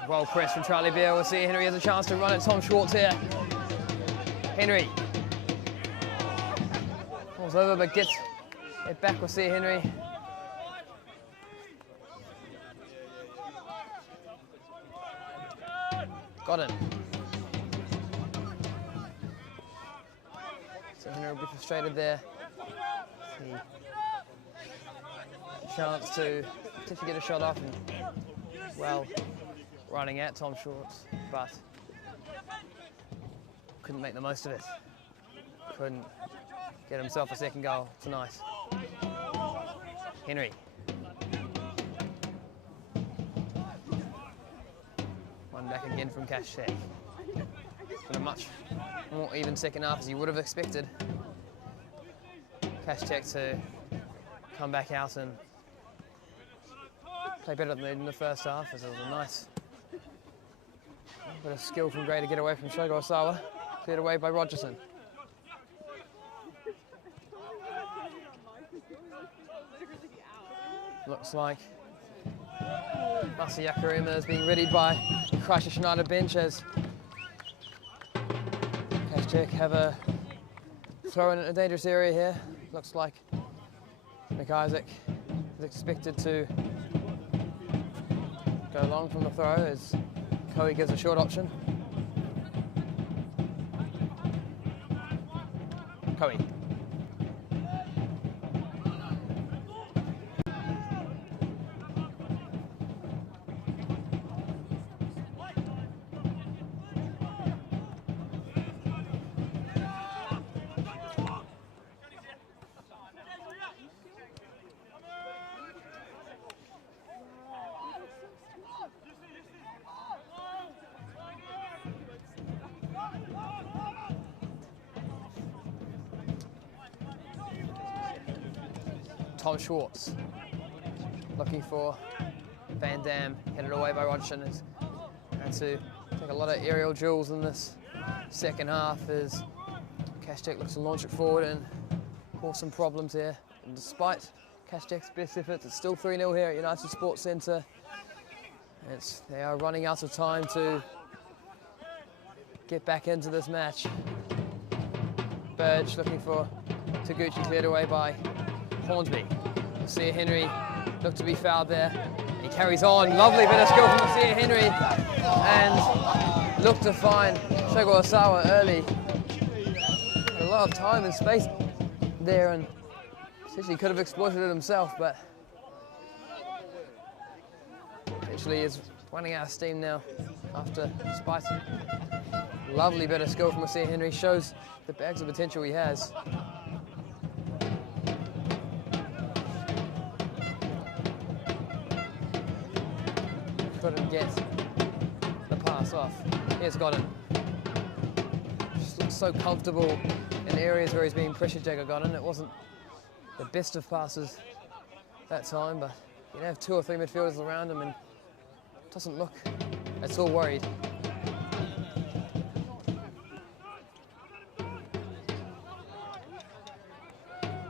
Well pressed from Charlie Beale. We'll see Henry has a chance to run it. Tom Schwartz here. Henry. Falls over but gets it back. We'll see Henry. Got him. So Henry will be frustrated there. See. Chance to potentially get a shot off and, well, running at Tom Schwartz, but couldn't make the most of it. Couldn't get himself a second goal tonight. Henry. One back again from Cashmere. But a much more even second half as you would have expected. Cashmere to come back out and play better than they did in the first half, as it was a nice bit of skill from Gray to get away from Shogo Osawa. Cleared away by Rogerson. Looks like Masa Yakarima is being readied by Christchurch United bench as Cashmere have a throw in a dangerous area here. Looks like McIsaac is expected to go long from the throw as Coe gives a short option. Coe. Tom Schwartz looking for Van Dam, headed away by Rogerson, and to take a lot of aerial duels in this second half as Cashmere looks to launch it forward and cause some problems here. And despite Cashmere's best efforts, it's still 3-0 here at United Sports Centre. They are running out of time to get back into this match. Burge looking for Taguchi, cleared away by Hornsby. Sia Henry looked to be fouled there. He carries on. Lovely bit of skill from Sia Henry and looked to find Shogo Osawa early. Had a lot of time and space there and essentially could have exploited it himself, but eventually is running out of steam now after despite lovely bit of skill from Sia Henry. Shows the bags of potential he has. Couldn't get the pass off. He's got him. Just looks so comfortable in areas where he's being pressured. Jagger got in. It wasn't the best of passes that time, but you have 2 or 3 midfielders around him and doesn't look at all worried.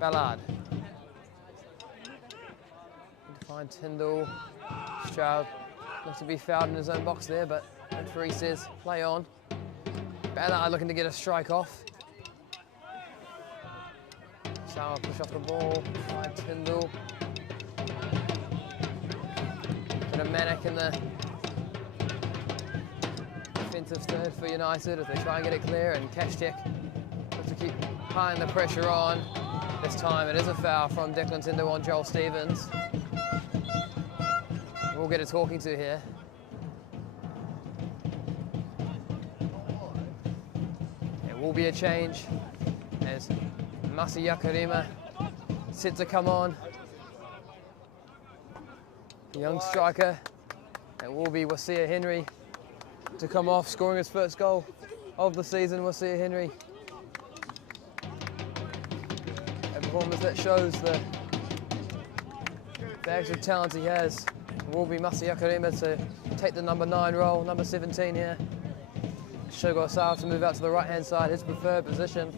Ballard. To find Tyndall. Stroud looks to be fouled in his own box there, but referee says play on. Ballard looking to get a strike off. Sauer push off the ball, find Tyndall. Bit of manic in the defensive third for United as they try and get it clear, and Cashmere looks to keep piling the pressure on. This time it is a foul from Declan Tyndall on Joel Stevens. We'll get a talking to here. There will be a change as Masayaka set to come on. The young striker. It will be Wasia Henry to come off, scoring his first goal of the season. Wasia Henry. A performance that shows the bags of talent he has. It will be Masayaka to take the number 9 role, number 17 here. Shogo Asawa to move out to the right-hand side, his preferred position.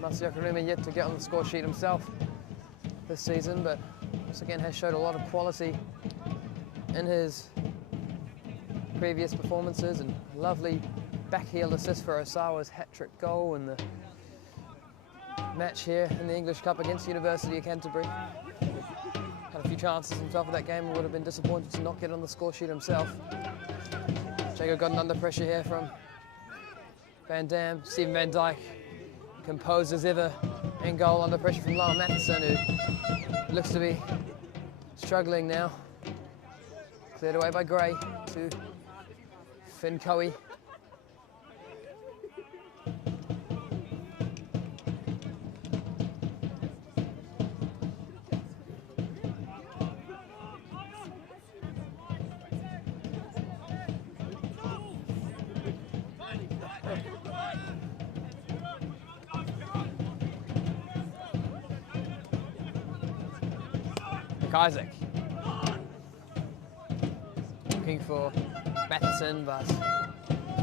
Masayaka yet to get on the score sheet himself this season, but once again has showed a lot of quality in his previous performances, and lovely backheel assist for Osawa's hat-trick goal in the match here in the English Cup against University of Canterbury. Had a few chances himself for that game and would have been disappointed to not get on the score sheet himself. Jago gotten under pressure here from Van Dam. Stephen Van Dijk, composed as ever, in goal under pressure from Lyle Matheson, who looks to be struggling now. Cleared away by Gray to Finn Cowie. Isaac looking for Matheson, but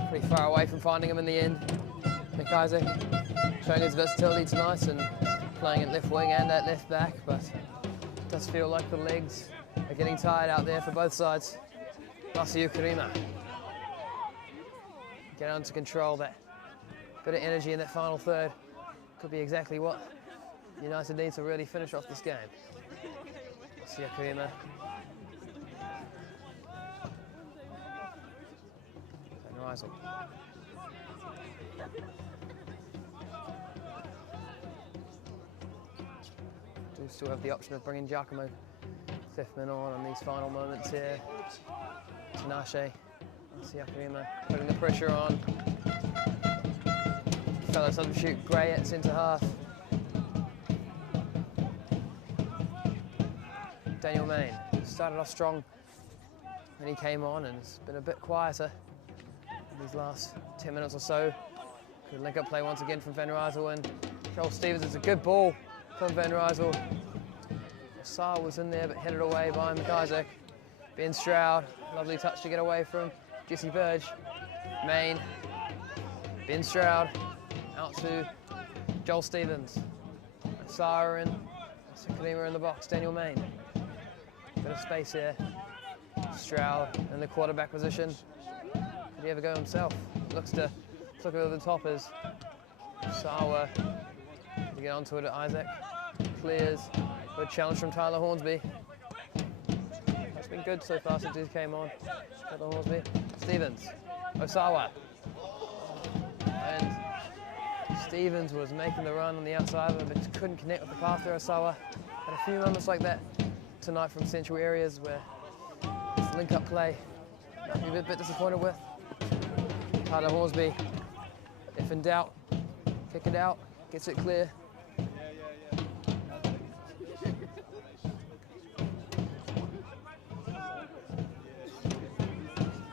pretty far away from finding him in the end. Nick Isaac showing his versatility tonight and playing at left wing and at left back, but it does feel like the legs are getting tired out there for both sides. Masayu Karima get on to control that bit of energy in that final third. Could be exactly what United needs to really finish off this game. Yakurima. And Reisel. Do still have the option of bringing Giacomo Thiffman on in these final moments here. Tinashe, Yakurima putting the pressure on. Fellow substitute Gray at centre half. Daniel Main started off strong when he came on and has been a bit quieter in these last 10 minutes or so. Good link-up play once again from Van Rysel, and Joel Stevens. It's a good ball from Van Rysel. Saar was in there but headed away by McIsaac. Ben Stroud, lovely touch to get away from Jesse Burge. Main, Ben Stroud, out to Joel Stevens. Saar in, Kadima in the box, Daniel Main. Bit of space here. Stroud in the quarterback position. Could he ever go himself? Looks to look over the top as Sawa to get onto it at Isaac. Clears. Good challenge from Tyler Hornsby. That's been good so far since he came on. Tyler Hornsby. Stevens. Osawa. And Stevens was making the run on the outside, but just couldn't connect with the path there. Osawa had a few moments like that tonight from central areas where this link-up play I'm a bit disappointed with. Tyler Hornsby, if in doubt, kick it out, gets it clear.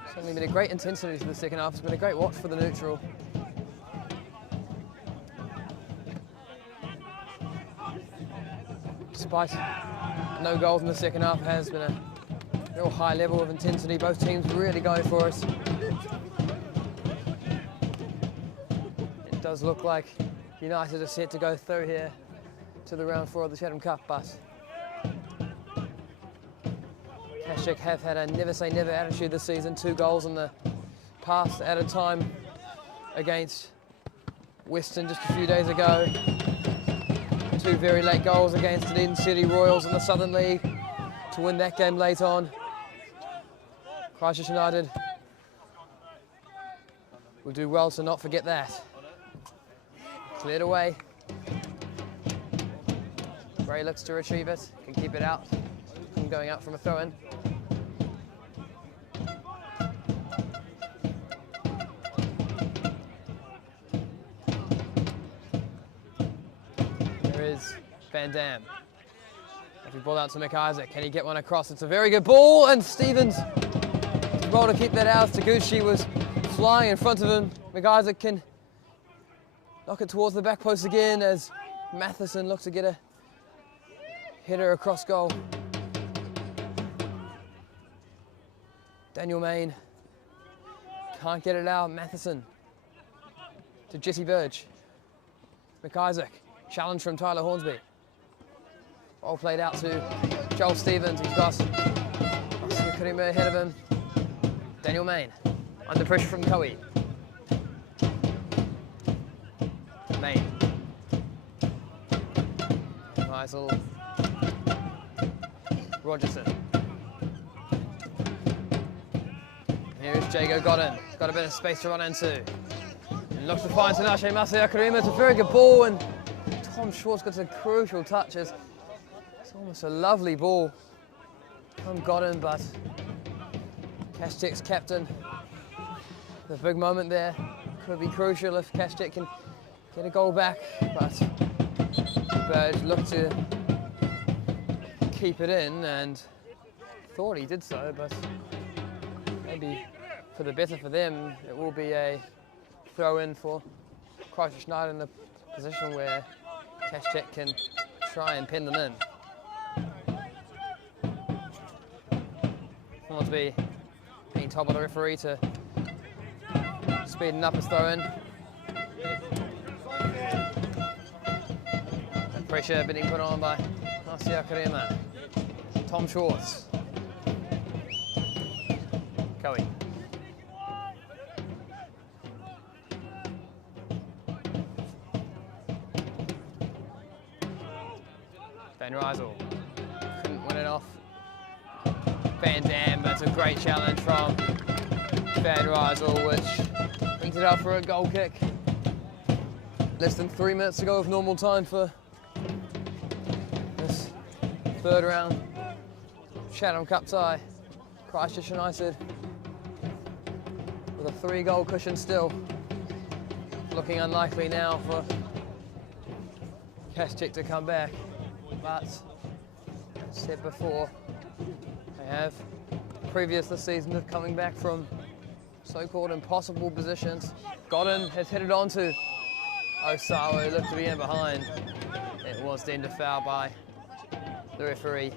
Certainly been a great intensity to the second half. It's been a great watch for the neutral. Despite no goals in the second half, has been a real high level of intensity. Both teams really going for us. It does look like United are set to go through here to the round 4 of the Chatham Cup, but Cashmere have had a never say never attitude this season. 2 goals in the past added time against Western just a few days ago. 2 very late goals against the Eden City Royals in the Southern League to win that game late on. Christchurch United will do well to not forget that. Cleared away. Gray looks to retrieve it, can keep it out from going out from a throw-in. There is Van Dam. If he ball out to McIsaac, can he get one across? It's a very good ball, and Stevens is able to keep that out. Taguchi was flying in front of him. McIsaac can knock it towards the back post again as Matheson looks to get a header across goal. Daniel Main can't get it out. Matheson to Jesse Burge. McIsaac, challenge from Tyler Hornsby. Ball played out to Joel Stevens. He's got Karima ahead of him. Daniel Main under pressure from Coe. Main. Meisel. Rogerson. Here's Jago Godden. Got a bit of space to run into. And looks to find Tinashe Masaya-Karima. It's a very good ball, and Tom Schwartz got some crucial touches. It's almost a lovely ball from Godden, but Cashtek's captain. The big moment there could be crucial if Cashtek can get a goal back, but Burge looked to keep it in and thought he did so, but maybe for the better for them, it will be a throw-in for Christchurch United in the position where Cashtek can try and pin them in. Hornsby being told by the referee to speeding up his throw-in. Pressure being put on by Masaya Karima. Tom Schwartz. Coe. Van Rysel couldn't win it off. Van Dam, that's a great challenge from Van Rysel, which brings it up for a goal kick. Less than 3 minutes to go of normal time for this 3rd round Chatham Cup tie. Christchurch United with a 3-goal cushion still. Looking unlikely now for Cashtek to come back, but as said before, they have previous this season of coming back from so-called impossible positions. Godden has hit it onto Osawa, who looked to be in behind. It was deemed a foul by the referee,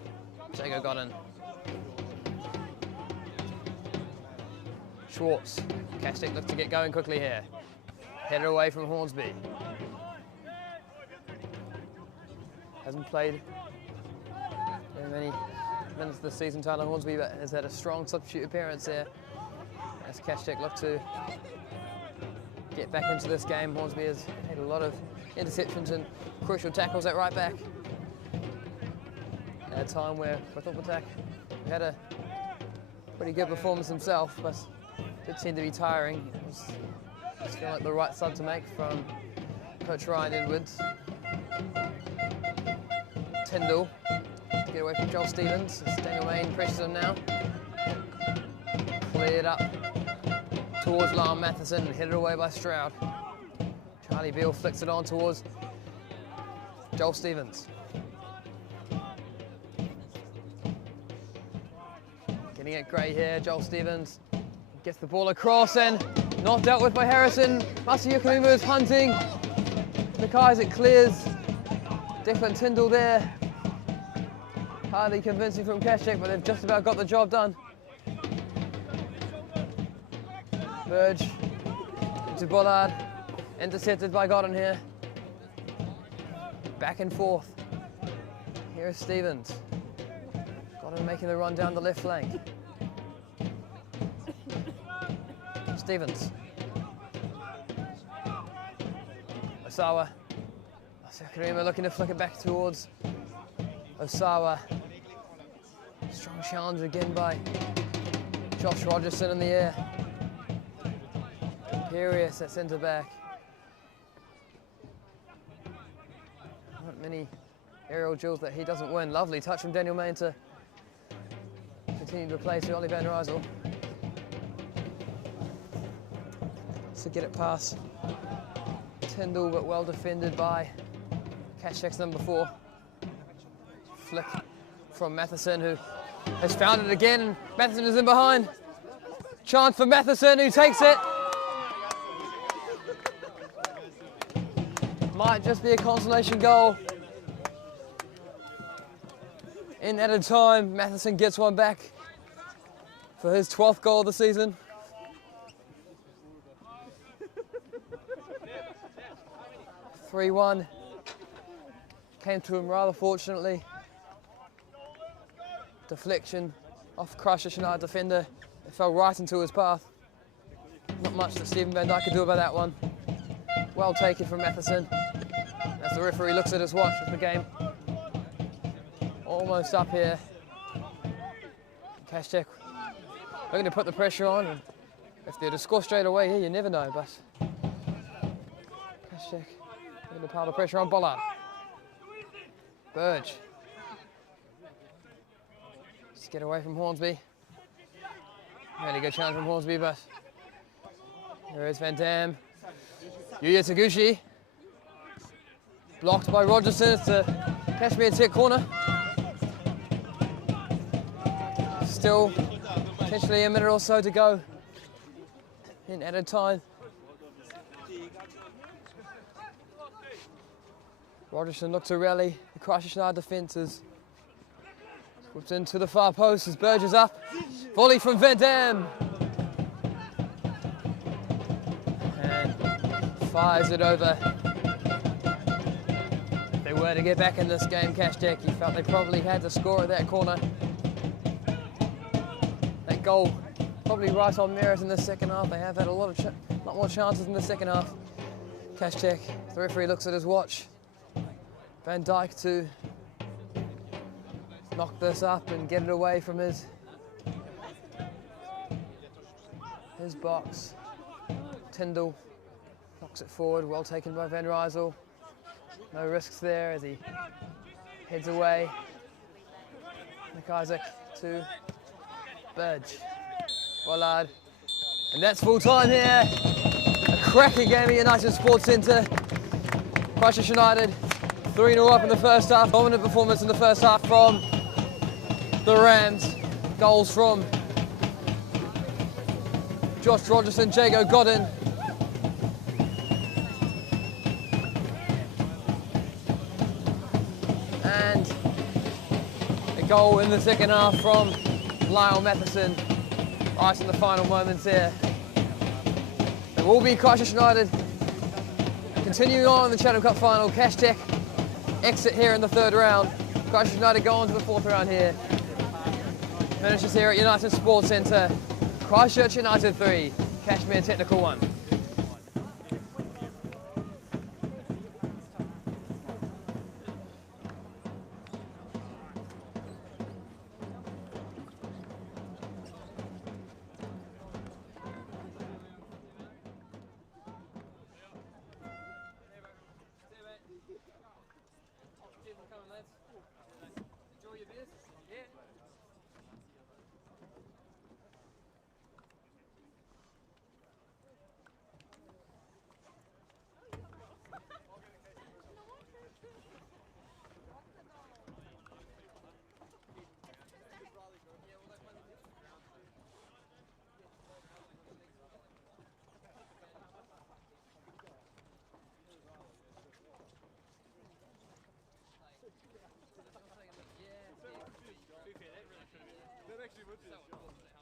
Jago Godden. Schwartz, Cashtek looked to get going quickly here. Headed away from Hornsby. Hasn't played very many minutes this season, Tyler Hornsby, but has had a strong substitute appearance there as Cashtek looked to get back into this game. Hornsby has had a lot of interceptions and crucial tackles at right back. At a time where Withilpatak had a pretty good performance himself, but did seem to be tiring. It was feeling like the right sub to make from Coach Ryan Edwards. Tyndall to get away from Joel Stevens. As Daniel Main pressures him now. Cleared up towards Lyle Matheson and headed away by Stroud. Charlie Beale flicks it on towards Joel Stevens. Getting it grey here, Joel Stevens gets the ball across and not dealt with by Harrison. Masayuka is hunting. McIsaac clears. Declan Tyndall there. Hardly convincing from Cashtek, but they've just about got the job done. Burge into Bullard. Intercepted by Godden here. Back and forth. Here is Stevens. Got him making the run down the left flank. Stevens. Osawa. Sakurima looking to flick it back towards Osawa. Strong challenge again by Josh Rogerson in the air. Imperious at centre back. Not many aerial duels that he doesn't win. Lovely touch from Daniel Main to continue to play to Ollie van Rysel. To get it past Tyndall, but well defended by Cashmere's number 4. Flick from Matheson, who has found it again, and Matheson is in behind. Chance for Matheson, who takes it. Might just be a consolation goal. In added time, Matheson gets one back for his 12th goal of the season. (3-1). Came to him rather fortunately. Deflection off Christchurch United defender. It fell right into his path. Not much that Stephen Van Dyke could do about that one. Well taken from Matheson. As the referee looks at his watch with the game almost up here. Cashmere looking to put the pressure on. And if they're to score straight away here, you never know. But Cashmere looking to pile the pressure on Bollard. Burge. Just get away from Hornsby. Really good challenge from Hornsby, but there is Van Dam. Yuya Taguchi. Blocked by Rogerson. It's a Cashmere tech corner. Still potentially a minute or so to go in added time. Rogerson looked to rally. The Christchurch United defence is whipped into the far post as Burge is up. Volley from Van Dam. And fires it over. If they were to get back in this game, Cashmere, he felt they probably had to score at that corner. That goal probably right on merit in the second half. They have had a lot more chances in the second half. Cashmere, the referee looks at his watch. Van Dyke to knock this up and get it away from his box. Tyndall knocks it forward, well taken by Van Rysel. No risks there as he heads away. McIsaac to Burge. Bollard. And that's full time here. A cracking game at United Sports Centre. Christchurch United 3-0 up in the first half. Dominant performance in the first half from the Rams. Goals from Josh Rogerson, Jago Godin. And a goal in the second half from Lyle Matheson. Right in the final moments here. It will be Christchurch United continuing on in the Chatham Cup final. Cashmere exit here in the third round. Christchurch United go on to the fourth round here. Finishes here at United Sports Centre. Christchurch United 3, Cashmere Technical 1. That actually would be a shot.